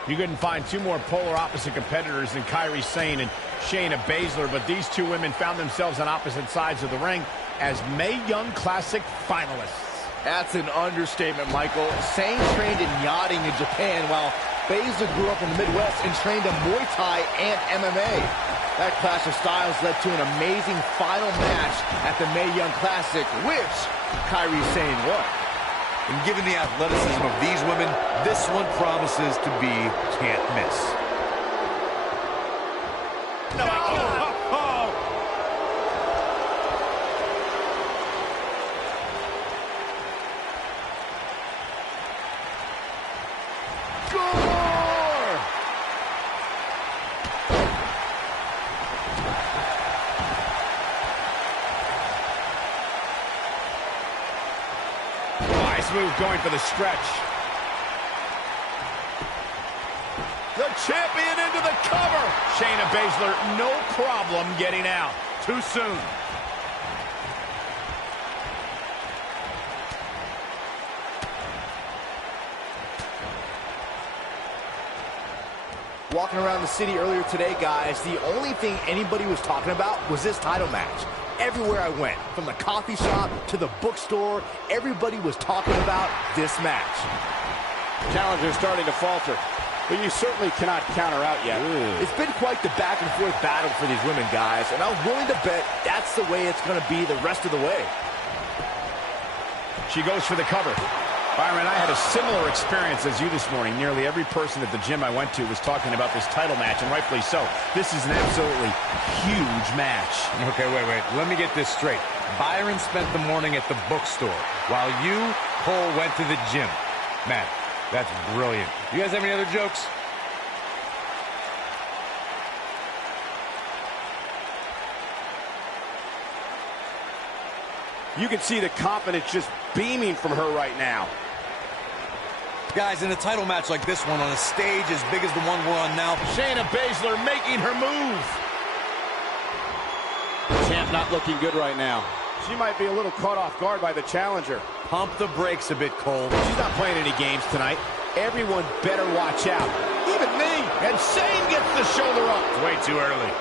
You couldn't find two more polar opposite competitors than Kairi Sane and Shayna Baszler, but these two women found themselves on opposite sides of the ring as Mae Young Classic finalists. That's an understatement, Michael. Sane trained in yachting in Japan, while Baszler grew up in the Midwest and trained in Muay Thai and MMA. That clash of styles led to an amazing final match at the Mae Young Classic, which Kairi Sane won. And given the athleticism of these women, this one promises to be can't miss. No! Oh! Score! Nice move going for the stretch. The champion into the cover. Shayna Baszler, no problem getting out. Too soon. Walking around the city earlier today, guys, the only thing anybody was talking about was this title match. Everywhere I went, from the coffee shop to the bookstore, everybody was talking about this match. Challenger's starting to falter, but you certainly cannot counter out yet. It's been quite the back and forth battle for these women, guys, and I'm willing to bet that's the way it's going to be the rest of the way. She goes for the cover. Byron, I had a similar experience as you this morning. Nearly every person at the gym I went to was talking about this title match, and rightfully so. This is an absolutely huge match. Okay, wait. Let me get this straight. Byron spent the morning at the bookstore, while you, Cole, went to the gym. Man, that's brilliant. You guys have any other jokes? You can see the confidence just beaming from her right now. Guys, in a title match like this one, on a stage as big as the one we're on now, Shayna Baszler making her move. Champ not looking good right now. She might be a little caught off guard by the challenger. pump the brakes a bit, Cole. She's not playing any games tonight. Everyone better watch out. Even me. And Shane gets the shoulder up. It's way too early.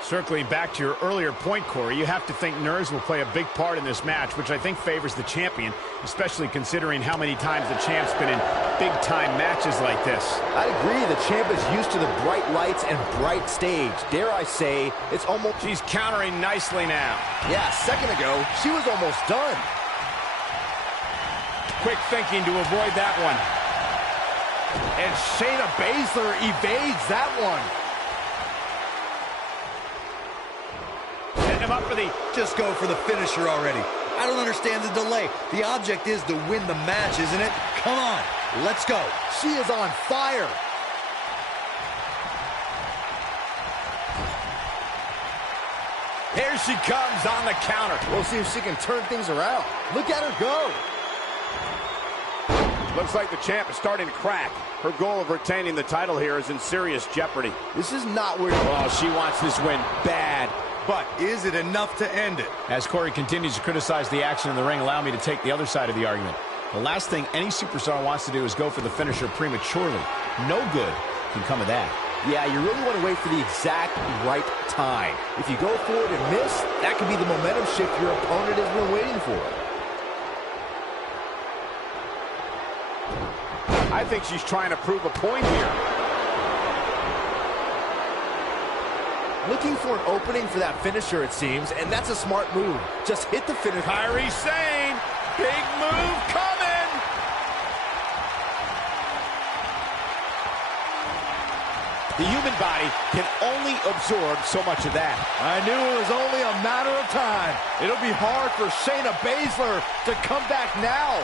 Circling back to your earlier point, Corey, you have to think nerves will play a big part in this match, which I think favors the champion, especially considering how many times the champ's been in big-time matches like this. I agree. The champ is used to the bright lights and bright stage. Dare I say, it's almost... She's countering nicely now. Yeah, a second ago, she was almost done. Quick thinking to avoid that one. And Shayna Baszler evades that one. Him up for the... Just go for the finisher already. I don't understand the delay. The object is to win the match, isn't it? Come on, let's go. She is on fire. Here she comes on the counter. We'll see if she can turn things around. Look at her go. Looks like the champ is starting to crack. Her goal of retaining the title here is in serious jeopardy. This is not where... Oh, she wants this win bad. But is it enough to end it? As Corey continues to criticize the action in the ring, allow me to take the other side of the argument. The last thing any superstar wants to do is go for the finisher prematurely. No good can come of that. Yeah, you really want to wait for the exact right time. If you go for it and miss, that could be the momentum shift your opponent has been waiting for. I think she's trying to prove a point here. Looking for an opening for that finisher, it seems, and that's a smart move. Just hit the finish. Kairi Sane, big move coming. The human body can only absorb so much of that. I knew it was only a matter of time. It'll be hard for Shayna Baszler to come back now.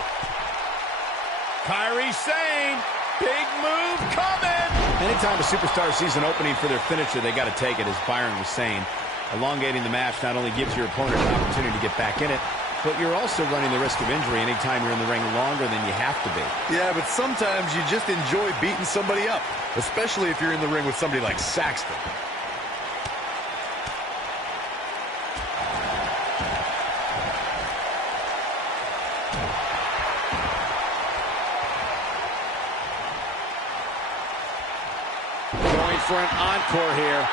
Kairi Sane, big move coming. Anytime a superstar sees an opening for their finisher, they got to take it, as Byron was saying. Elongating the match not only gives your opponent an opportunity to get back in it, but you're also running the risk of injury anytime you're in the ring longer than you have to be. Yeah, but sometimes you just enjoy beating somebody up, especially if you're in the ring with somebody like Saxton. Going for an encore here.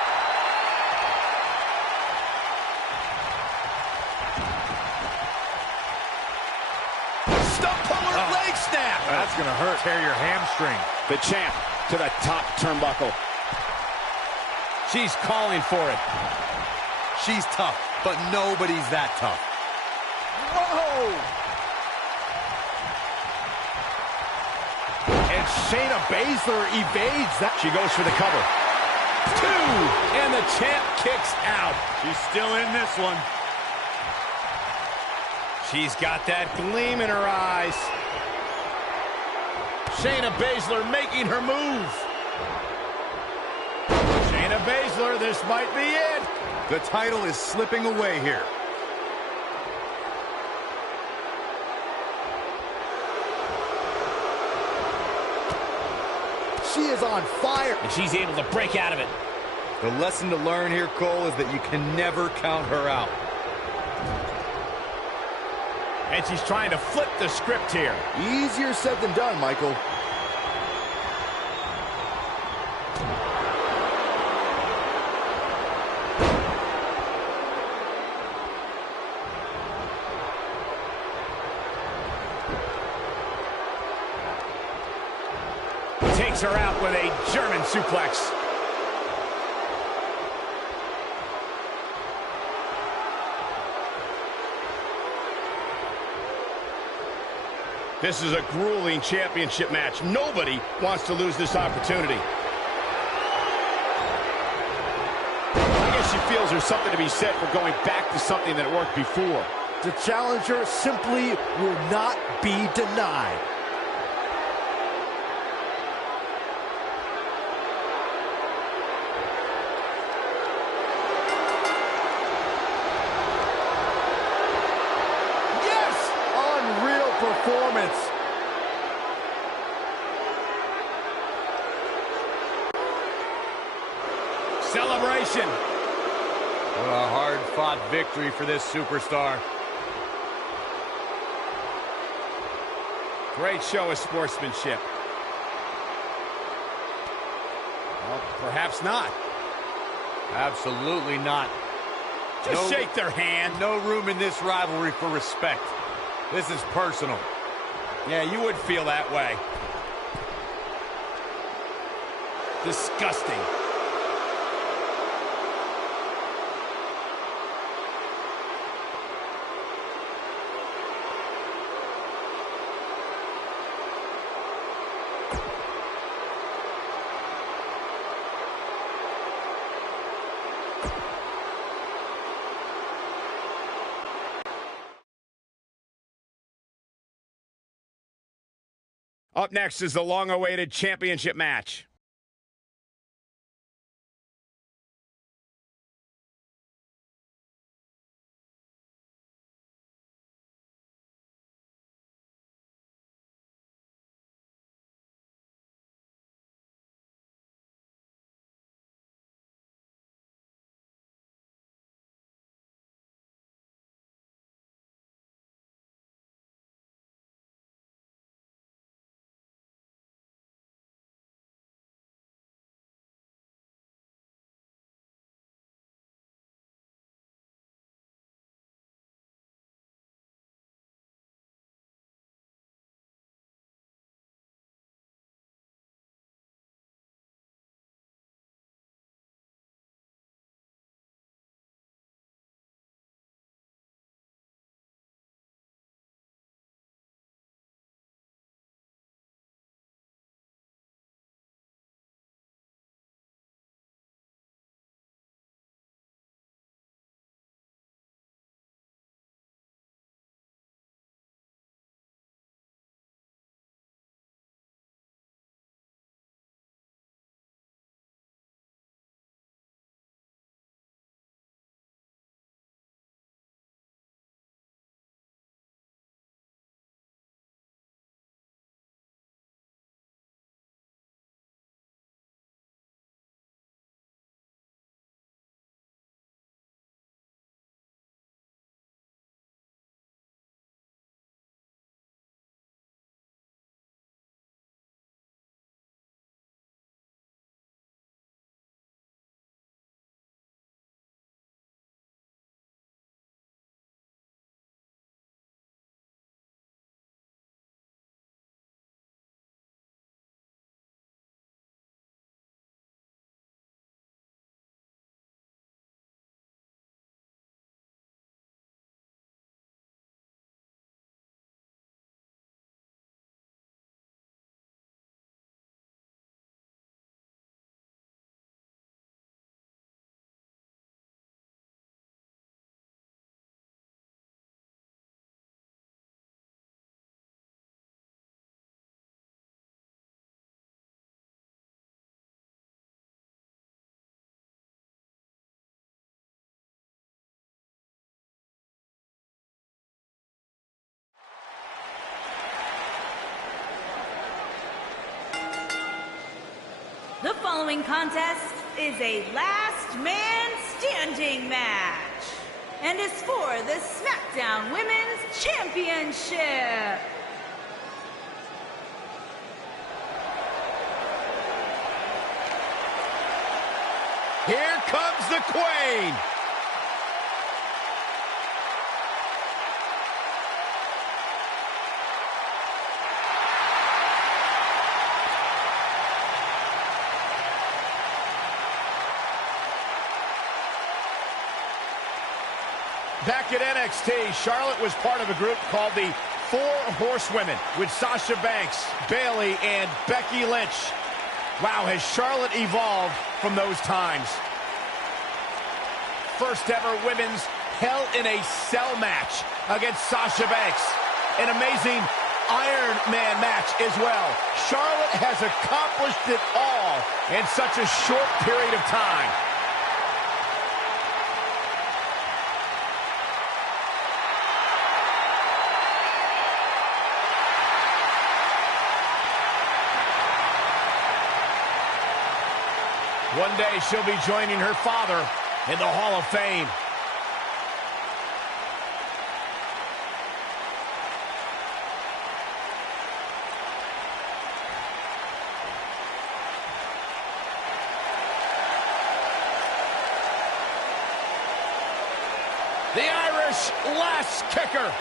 Leg snap. That's going to hurt. Tear your hamstring. The champ to the top turnbuckle. She's calling for it. She's tough, but nobody's that tough. Whoa! And Shayna Baszler evades that. She goes for the cover. 2, and the champ kicks out. She's still in this one. She's got that gleam in her eyes. Shayna Baszler making her move. Shayna Baszler, this might be it. The title is slipping away here. She is on fire. And she's able to break out of it. The lesson to learn here, Cole, is that you can never count her out. And she's trying to flip the script here. Easier said than done, Michael. Takes her out with a German suplex. This is a grueling championship match. Nobody wants to lose this opportunity. I guess she feels there's something to be said for going back to something that worked before. The challenger simply will not be denied. Performance. Celebration. What a hard-fought victory for this superstar. Great show of sportsmanship. Well, perhaps not. Absolutely not. Just shake their hand. No room in this rivalry for respect. This is personal. Yeah, you would feel that way. Disgusting. Up next is the long-awaited championship match. The following contest is a last man standing match and is for the SmackDown Women's Championship. Here comes the Queen. Back at NXT, Charlotte was part of a group called the Four Horsewomen with Sasha Banks, Bayley, and Becky Lynch. Wow, has Charlotte evolved from those times. First ever women's Hell in a Cell match against Sasha Banks. An amazing Iron Man match as well. Charlotte has accomplished it all in such a short period of time. One day she'll be joining her father in the Hall of Fame. The Irish last kicker.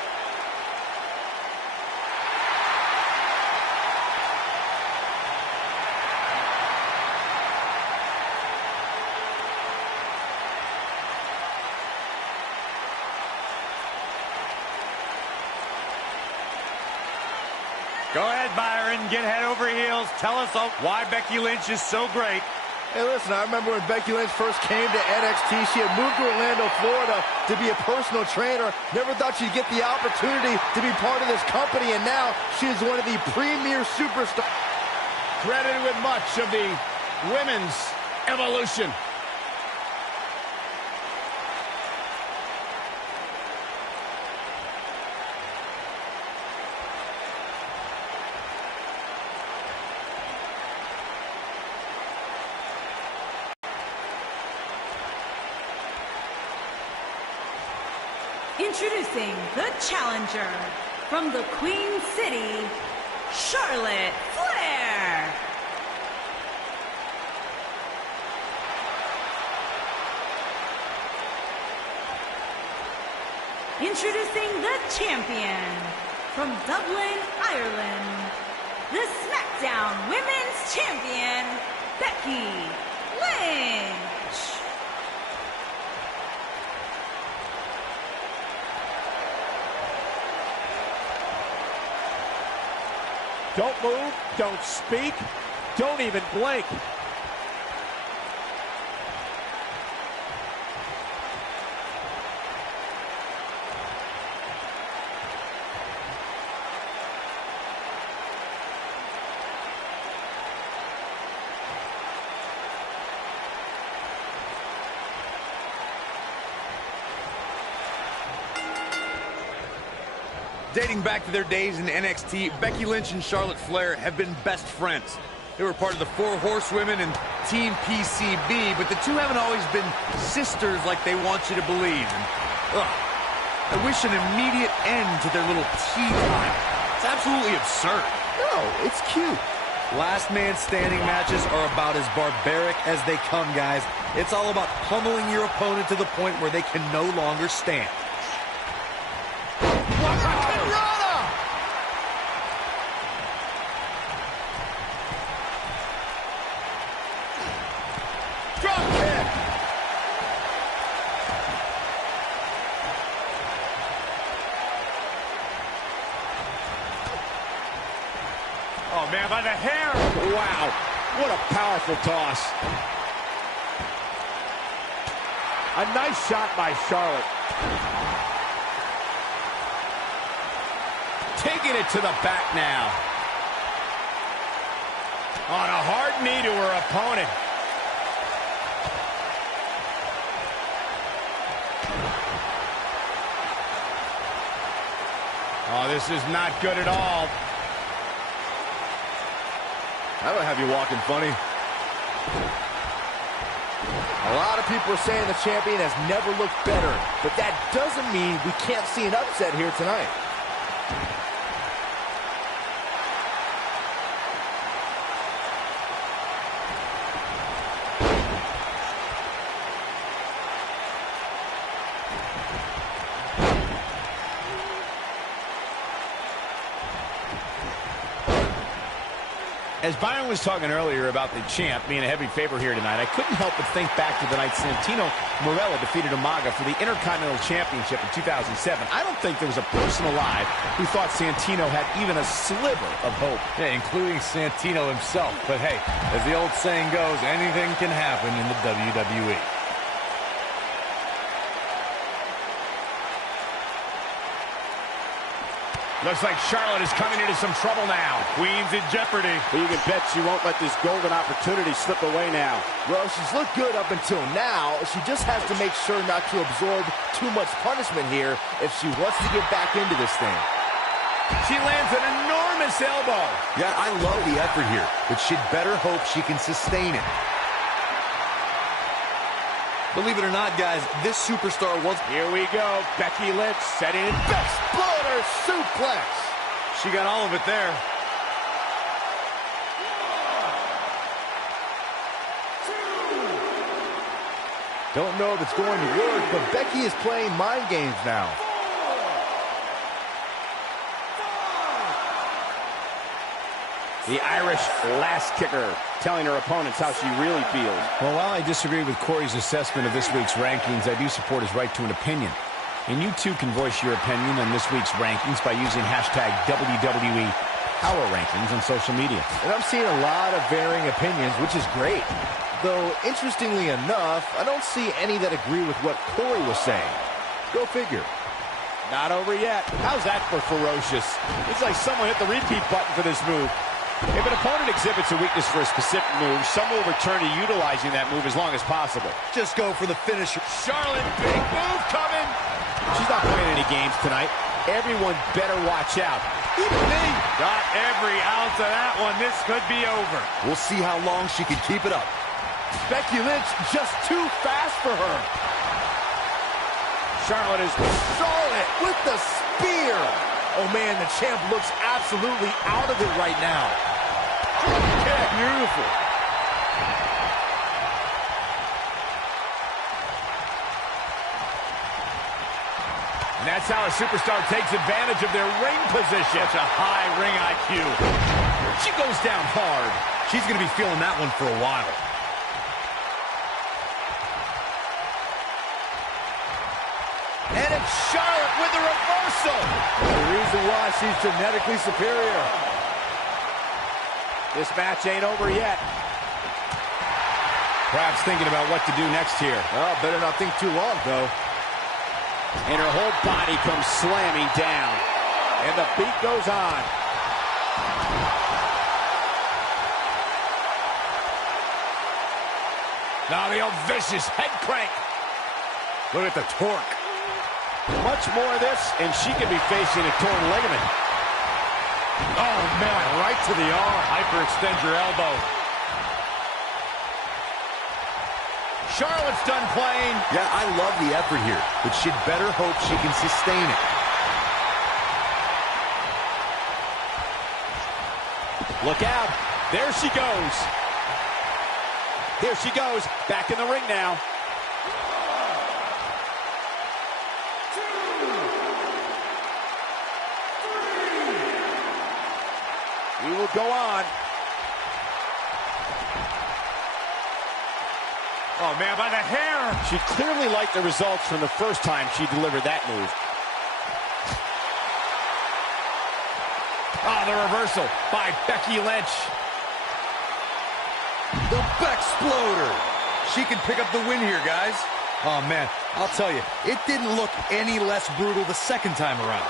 Go ahead, Byron. Get head over heels. Tell us why Becky Lynch is so great. Hey, listen, I remember when Becky Lynch first came to NXT, she had moved to Orlando, Florida to be a personal trainer. Never thought she'd get the opportunity to be part of this company, and now she is one of the premier superstars. Credited with much of the women's evolution. Introducing the challenger from the Queen City, Charlotte Flair. Introducing the champion from Dublin, Ireland, the SmackDown Women's Champion, Becky Lynch. Don't move, don't speak, don't even blink. Dating back to their days in NXT, Becky Lynch and Charlotte Flair have been best friends. They were part of the Four Horsewomen and Team PCB, but the two haven't always been sisters like they want you to believe. And, I wish an immediate end to their little tea time. It's absolutely absurd. No, it's cute. Last man standing matches are about as barbaric as they come, guys. It's all about pummeling your opponent to the point where they can no longer stand. Oh, man, by the hair. Wow, what a powerful toss. A nice shot by Charlotte. Taking it to the back now. On a hard knee to her opponent. Oh, this is not good at all. That'll have you walking funny. A lot of people are saying the champion has never looked better, but that doesn't mean we can't see an upset here tonight. As Byron was talking earlier about the champ being a heavy favorite here tonight, I couldn't help but think back to the night Santino Marella defeated Umaga for the Intercontinental Championship in 2007. I don't think there was a person alive who thought Santino had even a sliver of hope. Yeah, including Santino himself. But hey, as the old saying goes, anything can happen in the WWE. Looks like Charlotte is coming into some trouble now. Queen's in jeopardy. But you can bet she won't let this golden opportunity slip away now. Well, she's looked good up until now. She just has to make sure not to absorb too much punishment here if she wants to get back into this thing. She lands an enormous elbow. Yeah, I love the effort here, but she'd better hope she can sustain it. Believe it or not, guys, this superstar was... Here we go. Becky Lynch setting it. Exploder suplex. She got all of it there. Don't know if it's going to work, but Becky is playing mind games now. The Irish last kicker telling her opponents how she really feels. Well, while I disagree with Corey's assessment of this week's rankings, I do support his right to an opinion. And you too can voice your opinion on this week's rankings by using hashtag WWE Power Rankings on social media. And I'm seeing a lot of varying opinions, which is great. Though, interestingly enough, I don't see any that agree with what Corey was saying. Go figure. Not over yet. How's that for ferocious? It's like someone hit the repeat button for this move. If an opponent exhibits a weakness for a specific move, some will return to utilizing that move as long as possible. Just go for the finisher. Charlotte, big move coming. She's not playing any games tonight. Everyone better watch out. Even me. Got every ounce of that one. This could be over. We'll see how long she can keep it up. Becky Lynch just too fast for her. Charlotte is... Charlotte with the spear. Oh, man, the champ looks absolutely out of it right now. Beautiful. And that's how a superstar takes advantage of their ring position. Such a high ring IQ. She goes down hard. She's going to be feeling that one for a while. And it's Charlotte with the reversal. The reason why she's genetically superior. This match ain't over yet. Perhaps thinking about what to do next here. Oh, better not think too long, though. And her whole body comes slamming down. And the beat goes on. Now the old vicious head crank. Look at the torque. Much more of this, and she could be facing a torn ligament. Oh, man, right to the arm. Hyperextend your elbow. Charlotte's done playing. Yeah, I love the effort here, but she'd better hope she can sustain it. Look out. There she goes. There she goes. Back in the ring now. We will go on. Oh, man, by the hair. She clearly liked the results from the first time she delivered that move. Oh, the reversal by Becky Lynch. The Bexploder. She can pick up the win here, guys. Oh, man, I'll tell you, it didn't look any less brutal the second time around.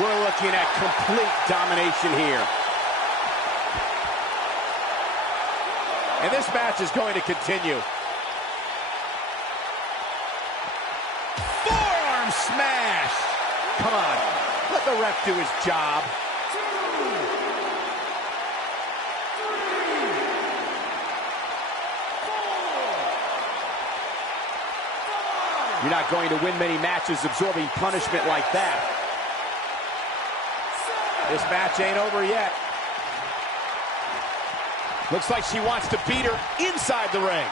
We're looking at complete domination here. And this match is going to continue. Forearm smash! Come on, let the ref do his job. You're not going to win many matches absorbing punishment like that. This match ain't over yet. Looks like she wants to beat her inside the ring.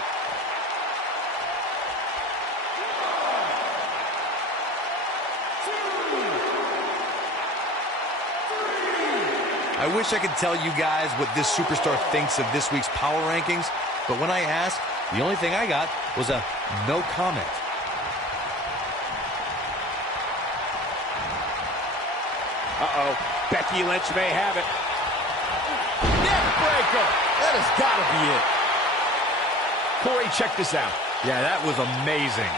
I wish I could tell you guys what this superstar thinks of this week's power rankings, but when I asked, the only thing I got was a no comment. Uh-oh, Becky Lynch may have it. Neck breaker! That has got to be it. Corey, check this out. Yeah, that was amazing.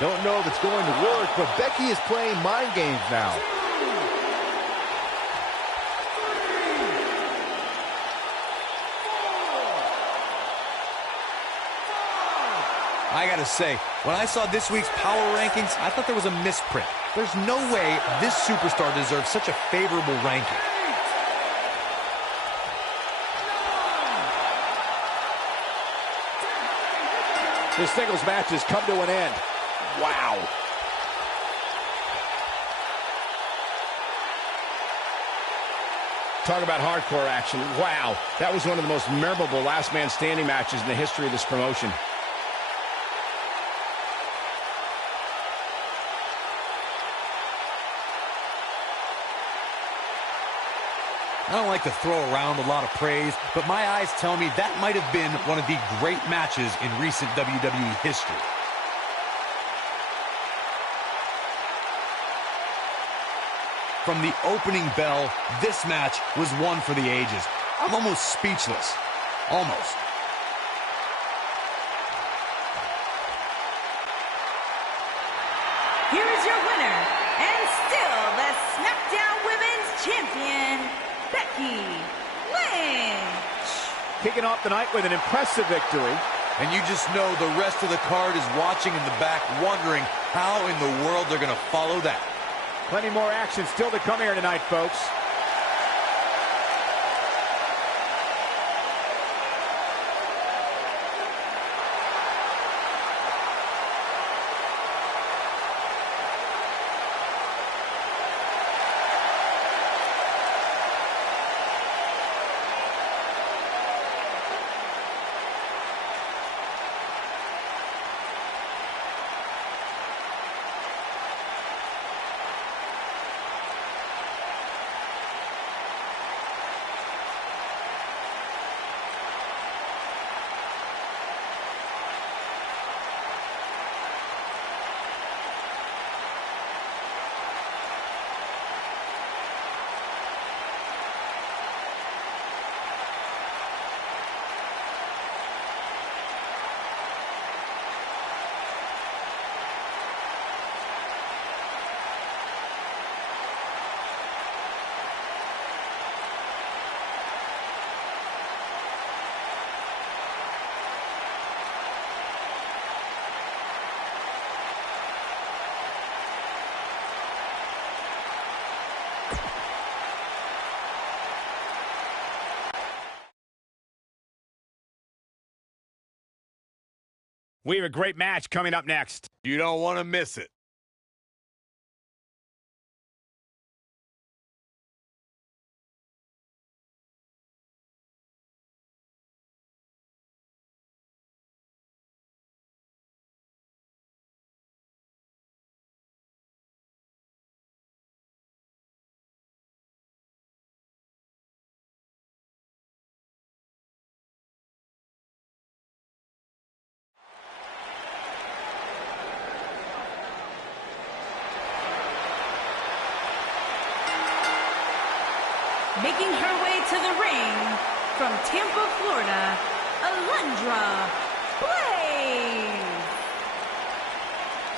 Don't know if it's going to work, but Becky is playing mind games now. I gotta say, when I saw this week's power rankings, I thought there was a misprint. There's no way this superstar deserves such a favorable ranking. This singles match has come to an end. Wow. Talk about hardcore action. Wow, that was one of the most memorable last man standing matches in the history of this promotion. I don't like to throw around a lot of praise, but my eyes tell me that might have been one of the great matches in recent WWE history. From the opening bell, this match was one for the ages. I'm almost speechless. Almost. Here is your winner, and still the SmackDown Women's Champion, Becky Lynch. Kicking off the night with an impressive victory. And you just know the rest of the card is watching in the back, wondering how in the world they're going to follow that. Plenty more action still to come here tonight, folks. We have a great match coming up next. You don't want to miss it. Making her way to the ring from Tampa, Florida, Alundra Blaze.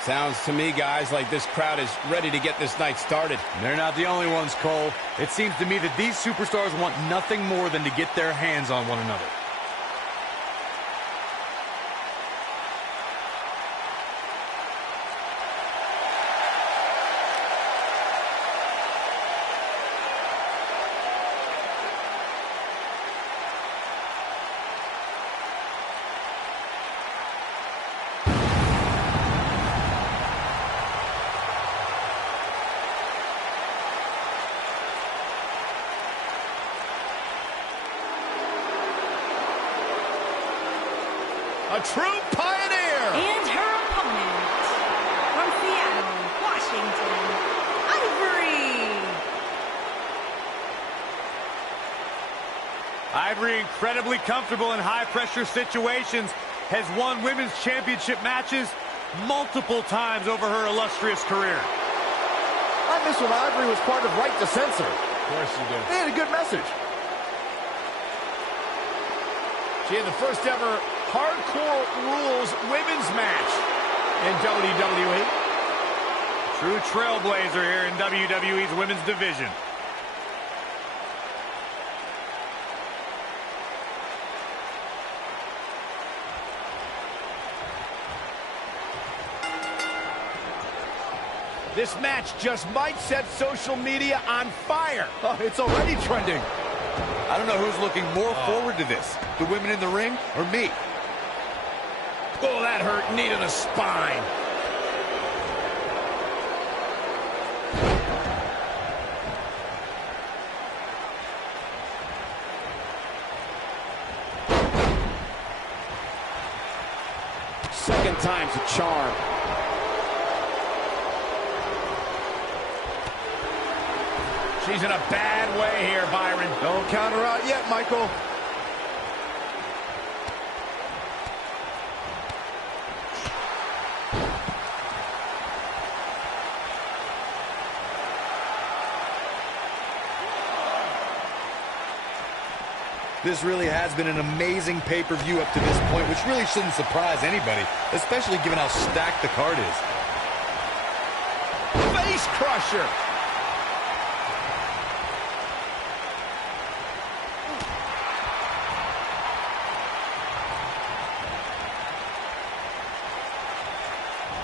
Sounds to me, guys, like this crowd is ready to get this night started. They're not the only ones, Cole. It seems to me that these superstars want nothing more than to get their hands on one another. A true pioneer! And her opponent, from Seattle, Washington, Ivory. Ivory, incredibly comfortable in high-pressure situations, has won women's championship matches multiple times over her illustrious career. I miss when Ivory was part of Right to Censor. Of course you do. They had a good message. She had the first ever Hardcore Rules women's match in WWE. True trailblazer here in WWE's women's division. This match just might set social media on fire. Oh, it's already trending. I don't know who's looking more forward to this, the women in the ring or me. Oh, that hurt. Knee to the spine. Second time's a charm. She's in a bad way here, Byron. Don't count her out yet, Michael. This really has been an amazing pay-per-view up to this point, which really shouldn't surprise anybody, especially given how stacked the card is. Face crusher.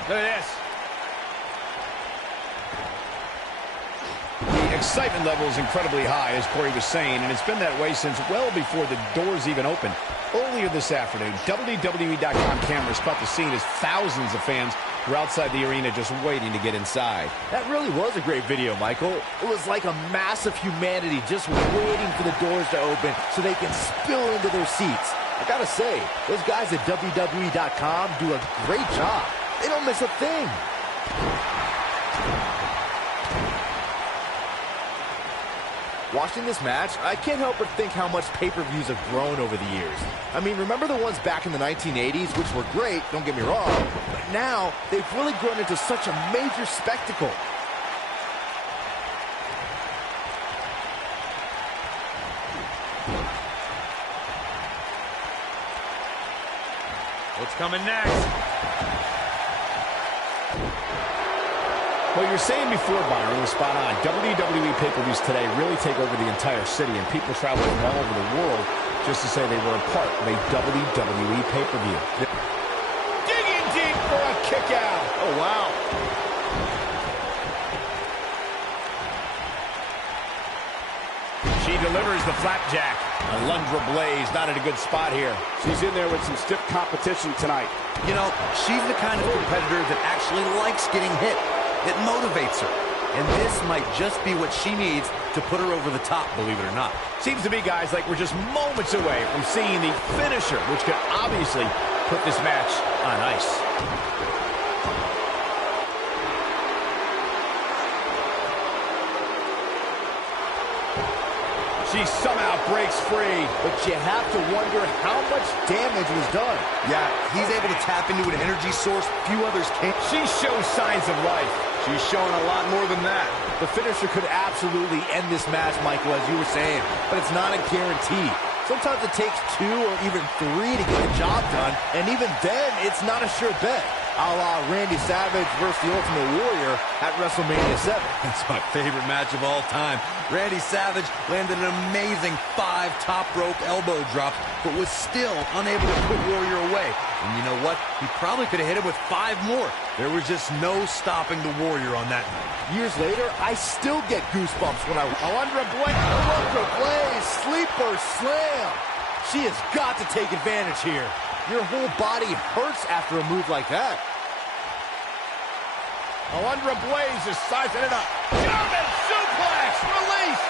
Look at this. The excitement level is incredibly high, as Corey was saying, and it's been that way since well before the doors even opened. Earlier this afternoon, WWE.com cameras caught the scene as thousands of fans were outside the arena just waiting to get inside. That really was a great video, Michael. It was like a mass of humanity just waiting for the doors to open so they can spill into their seats. I gotta say, those guys at WWE.com do a great job. They don't miss a thing. Watching this match, I can't help but think how much pay-per-views have grown over the years. I mean, remember the ones back in the 1980s, which were great, don't get me wrong, but now they've really grown into such a major spectacle. What's coming next? What you're saying before, Byron, was spot on. WWE pay-per-views today really take over the entire city, and people traveling from all over the world just to say they were a part of a WWE pay-per-view. Digging deep for a kick out. Oh, wow. She delivers the flapjack. Alundra Blaze not in a good spot here. She's in there with some stiff competition tonight. You know, she's the kind of competitor that actually likes getting hit. It motivates her. And this might just be what she needs to put her over the top, believe it or not. Seems to me, guys, like we're just moments away from seeing the finisher, which could obviously put this match on ice. She somehow breaks free. But you have to wonder how much damage was done. Yeah, he's able to tap into an energy source few others can't. She shows signs of life. She's showing a lot more than that. The finisher could absolutely end this match, Michael, as you were saying, but it's not a guarantee. Sometimes it takes 2 or even 3 to get the job done, and even then, it's not a sure bet. a la Randy Savage versus the Ultimate Warrior at WrestleMania 7. That's my favorite match of all time. Randy Savage landed an amazing 5 top rope elbow drops, but was still unable to put Warrior away. And you know what? He probably could have hit him with 5 more. There was just no stopping the Warrior on that night. Years later, I still get goosebumps when Alundra Blaze, sleeper slam. She has got to take advantage here. Your whole body hurts after a move like that. Alundra Blaze is sizing it up. German suplex, release.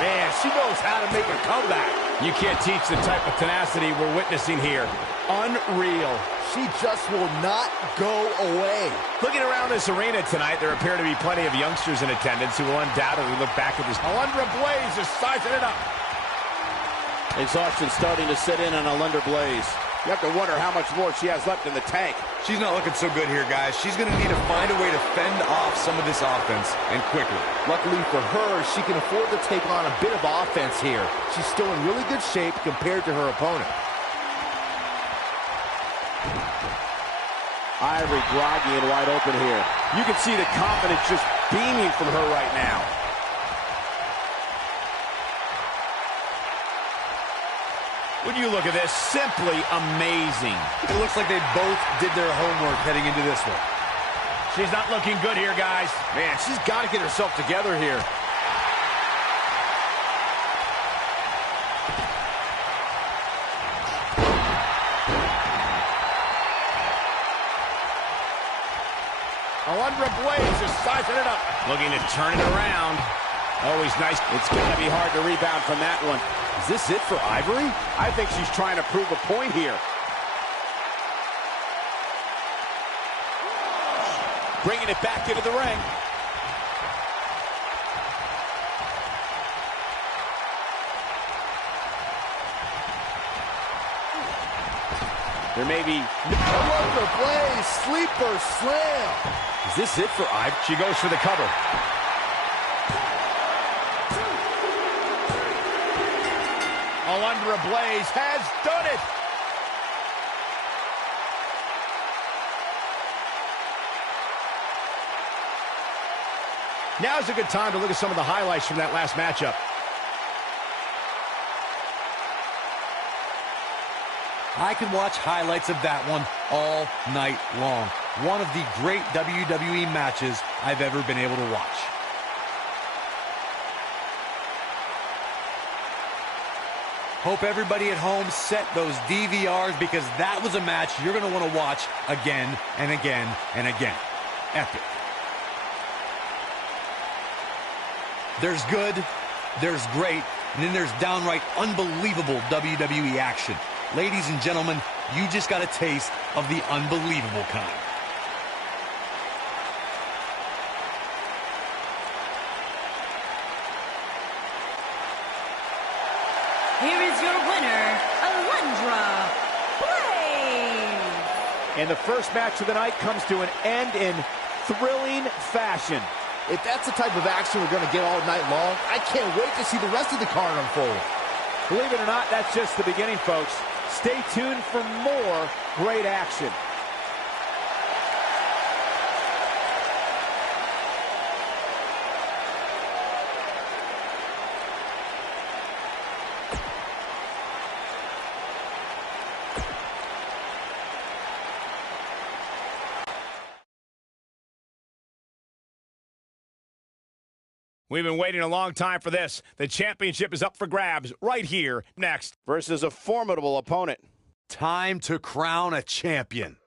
Man, she knows how to make a comeback. You can't teach the type of tenacity we're witnessing here. Unreal. She just will not go away. Looking around this arena tonight, there appear to be plenty of youngsters in attendance who will undoubtedly look back at this. Alundra Blaze is sizing it up. Exhaustion starting to set in on Alundra Blaze. You have to wonder how much more she has left in the tank. She's not looking so good here, guys. She's going to need to find a way to fend off some of this offense, and quickly. Luckily for her, she can afford to take on a bit of offense here. She's still in really good shape compared to her opponent. Ivory groggy and wide open here. You can see the confidence just beaming from her right now. When you look at this, simply amazing. It looks like they both did their homework heading into this one. She's not looking good here, guys. Man, she's got to get herself together here. Alundra Blaze is sizing it up. Looking to turn it around. Always nice. It's going to be hard to rebound from that one. Is this it for Ivory? I think she's trying to prove a point here. Bringing it back into the ring. There may be... Alundra Blaze, sleeper slam. Is this it for Ivory? She goes for the cover. Alundra Blaze has done it. Now's a good time to look at some of the highlights from that last matchup. I can watch highlights of that one all night long. One of the great WWE matches I've ever been able to watch. Hope everybody at home set those DVRs, because that was a match you're going to want to watch again and again and again. Epic. There's good, there's great, and then there's downright unbelievable WWE action. Ladies and gentlemen, you just got a taste of the unbelievable kind. Here is your winner, Alundra Blaze. And the first match of the night comes to an end in thrilling fashion. If that's the type of action we're going to get all night long, I can't wait to see the rest of the card unfold. Believe it or not, that's just the beginning, folks. Stay tuned for more great action. We've been waiting a long time for this. The championship is up for grabs right here next. Versus a formidable opponent. Time to crown a champion.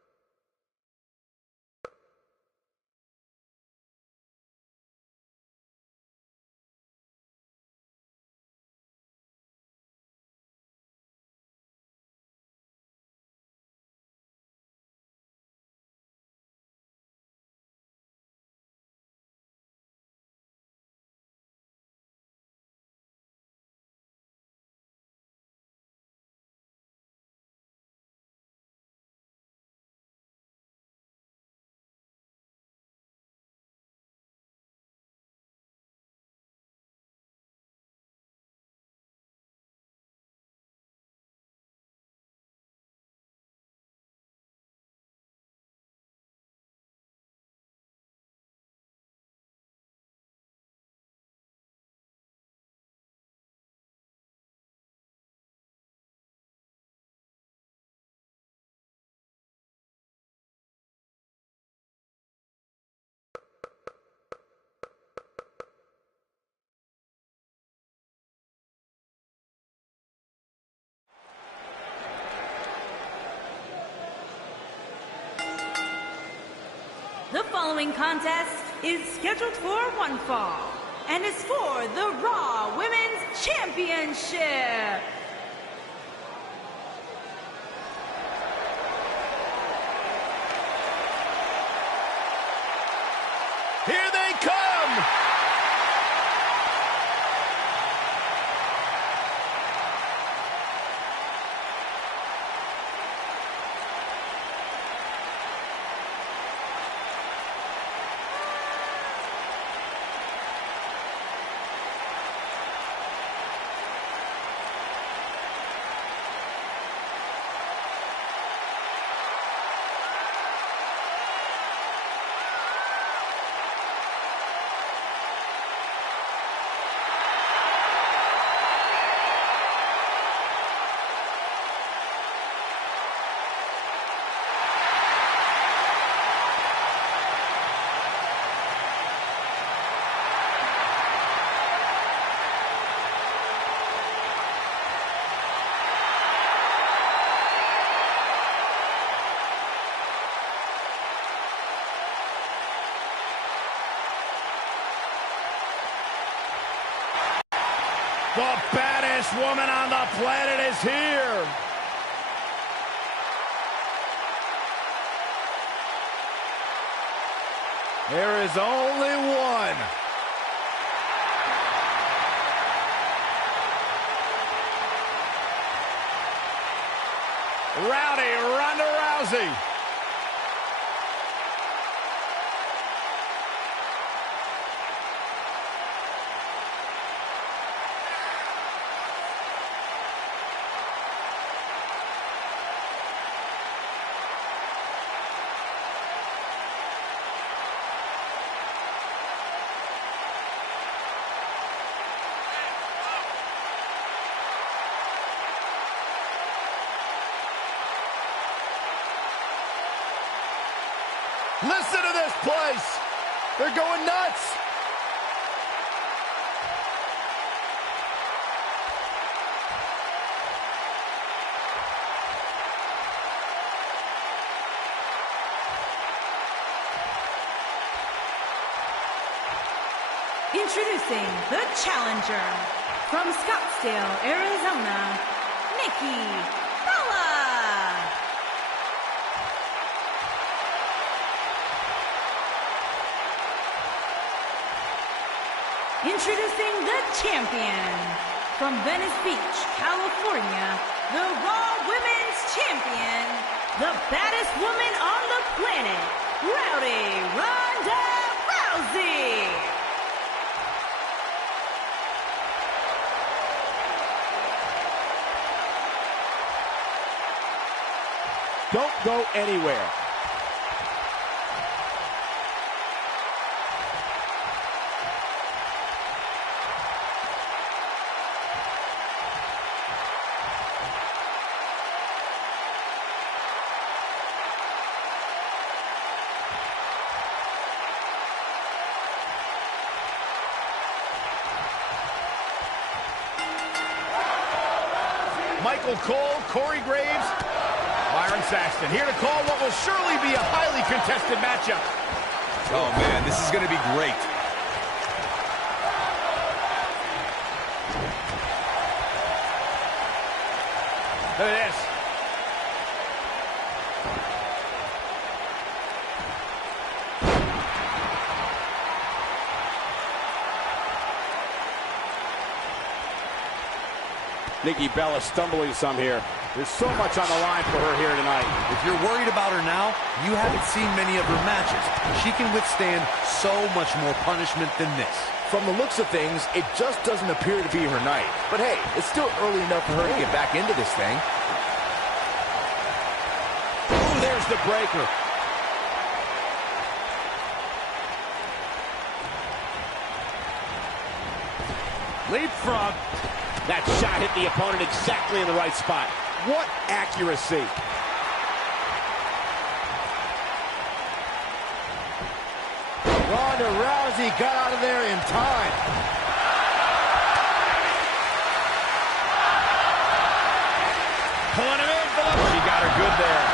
The following contest is scheduled for one fall and is for the Raw Women's Championship. Here they come! The baddest woman on the planet is here. There is only one. Rowdy Ronda Rousey. Listen to this place. They're going nuts. Introducing the challenger from Scottsdale, Arizona, Nikki Bella. Introducing the champion from Venice Beach, California, the Raw Women's Champion, the baddest woman on the planet, Rowdy Ronda Rousey. Don't go anywhere. Michael Cole, Corey Graves, Byron Saxton, here to call what will surely be a highly contested matchup. Oh, man, this is going to be great. Look at this. Nikki Bella stumbling some here. There's so much on the line for her here tonight. If you're worried about her now, you haven't seen many of her matches. She can withstand so much more punishment than this. From the looks of things, it just doesn't appear to be her night. But hey, it's still early enough for her to get back into this thing. Ooh, there's the breaker. Leapfrog. That shot hit the opponent exactly in the right spot. What accuracy. Ronda Rousey got out of there in time. Pulling him in for the... She got her good there.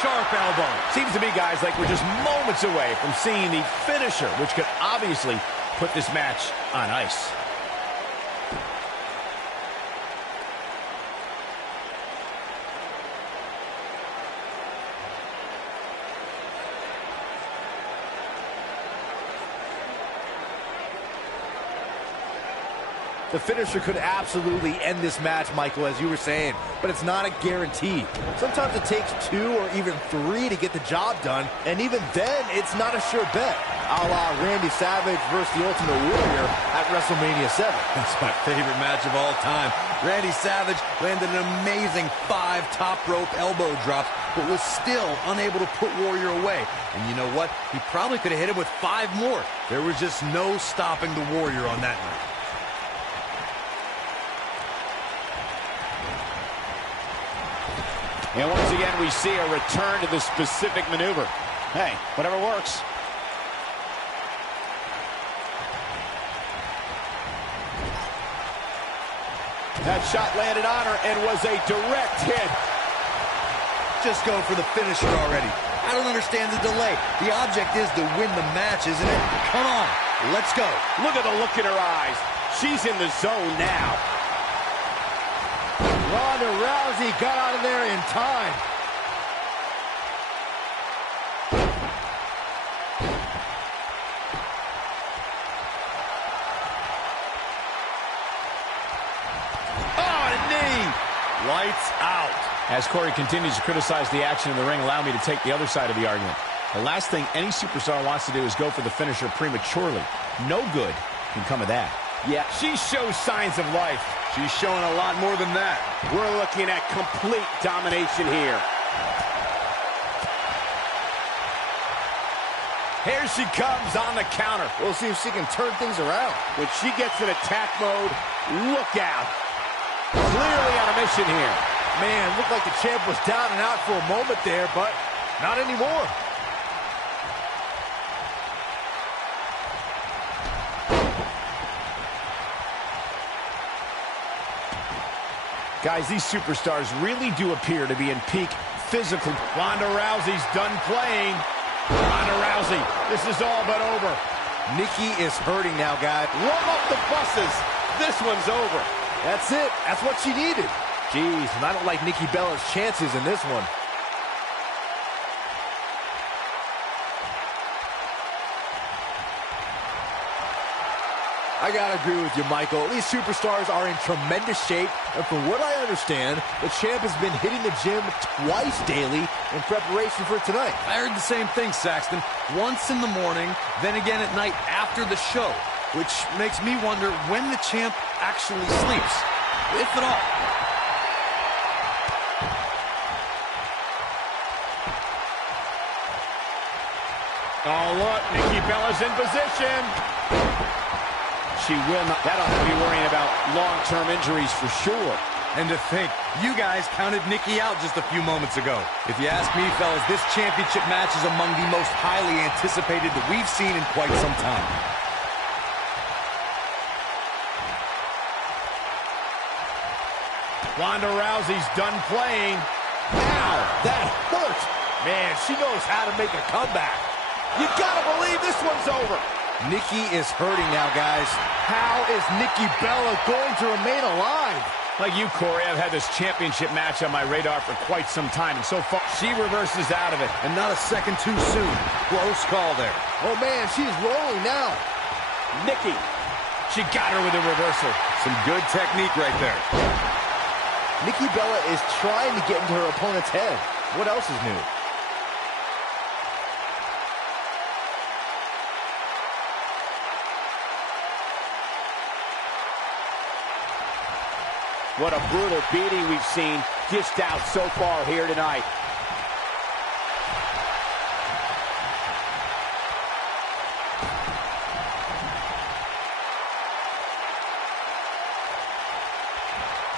sharp elbow. Seems to me, guys, like we're just moments away from seeing the finisher, which could obviously put this match on ice. The finisher could absolutely end this match, Michael, as you were saying, but it's not a guarantee. Sometimes it takes 2 or even 3 to get the job done, and even then, it's not a sure bet. A la Randy Savage versus the Ultimate Warrior at WrestleMania 7. That's my favorite match of all time. Randy Savage landed an amazing 5 top rope elbow drops, but was still unable to put Warrior away. And you know what? He probably could have hit him with 5 more. There was just no stopping the Warrior on that night. And once again, we see a return to the specific maneuver. Hey, whatever works. That shot landed on her and was a direct hit. Just go for the finisher already. I don't understand the delay. The object is to win the match, isn't it? Come on, let's go. Look at the look in her eyes. She's in the zone now. Ronda Rousey got out of there in time. Oh, a knee. Lights out. As Corey continues to criticize the action in the ring, allow me to take the other side of the argument. The last thing any superstar wants to do is go for the finisher prematurely. No good can come of that. Yeah, she shows signs of life. She's showing a lot more than that. We're looking at complete domination here. Here she comes on the counter. We'll see if she can turn things around. When she gets in attack mode, look out. Clearly on a mission here. Man, looked like the champ was down and out for a moment there, but not anymore. Guys, these superstars really do appear to be in peak physical. Ronda Rousey's done playing. Ronda Rousey, this is all but over. Nikki is hurting now, guys. Roll up the buses. This one's over. That's it. That's what she needed. Jeez, and I don't like Nikki Bella's chances in this one. I gotta agree with you, Michael. These superstars are in tremendous shape, and from what I understand, the champ has been hitting the gym twice daily in preparation for tonight. I heard the same thing, Saxton. Once in the morning, then again at night after the show, which makes me wonder when the champ actually sleeps, if at all. Oh, look, Nikki Bella's in position. She will not. That'll have to be worrying about long-term injuries for sure. And to think, you guys counted Nikki out just a few moments ago. If you ask me, fellas, this championship match is among the most highly anticipated that we've seen in quite some time. Ronda Rousey's done playing. Ow, that hurt. Man, she knows how to make a comeback. You gotta believe this one's over. Nikki is hurting now, guys. How is Nikki Bella going to remain alive? Like you, Corey, I've had this championship match on my radar for quite some time, and so far, she reverses out of it. And not a second too soon. Close call there. Oh, man, she's rolling now. Nikki, she got her with a reversal. Some good technique right there. Nikki Bella is trying to get into her opponent's head. What else is new? What a brutal beating we've seen dished out so far here tonight.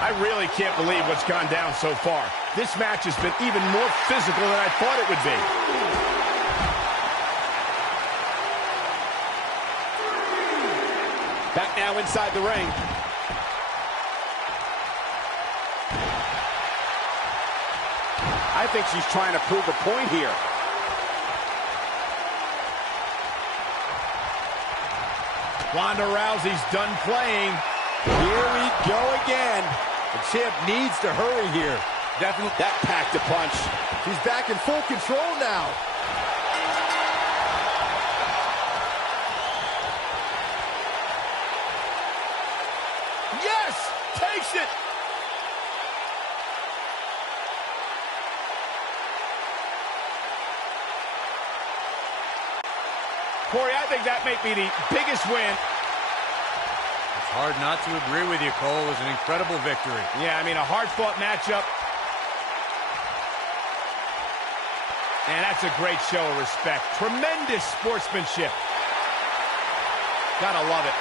I really can't believe what's gone down so far. This match has been even more physical than I thought it would be. Back now inside the ring. I think she's trying to prove a point here. Ronda Rousey's done playing. Here we go again. The champ needs to hurry here. Definitely. That packed a punch. She's back in full control now. Yes! Takes it! Corey, I think that may be the biggest win. It's hard not to agree with you, Cole. It was an incredible victory. Yeah, I mean, a hard-fought matchup. And that's a great show of respect. Tremendous sportsmanship. Gotta love it.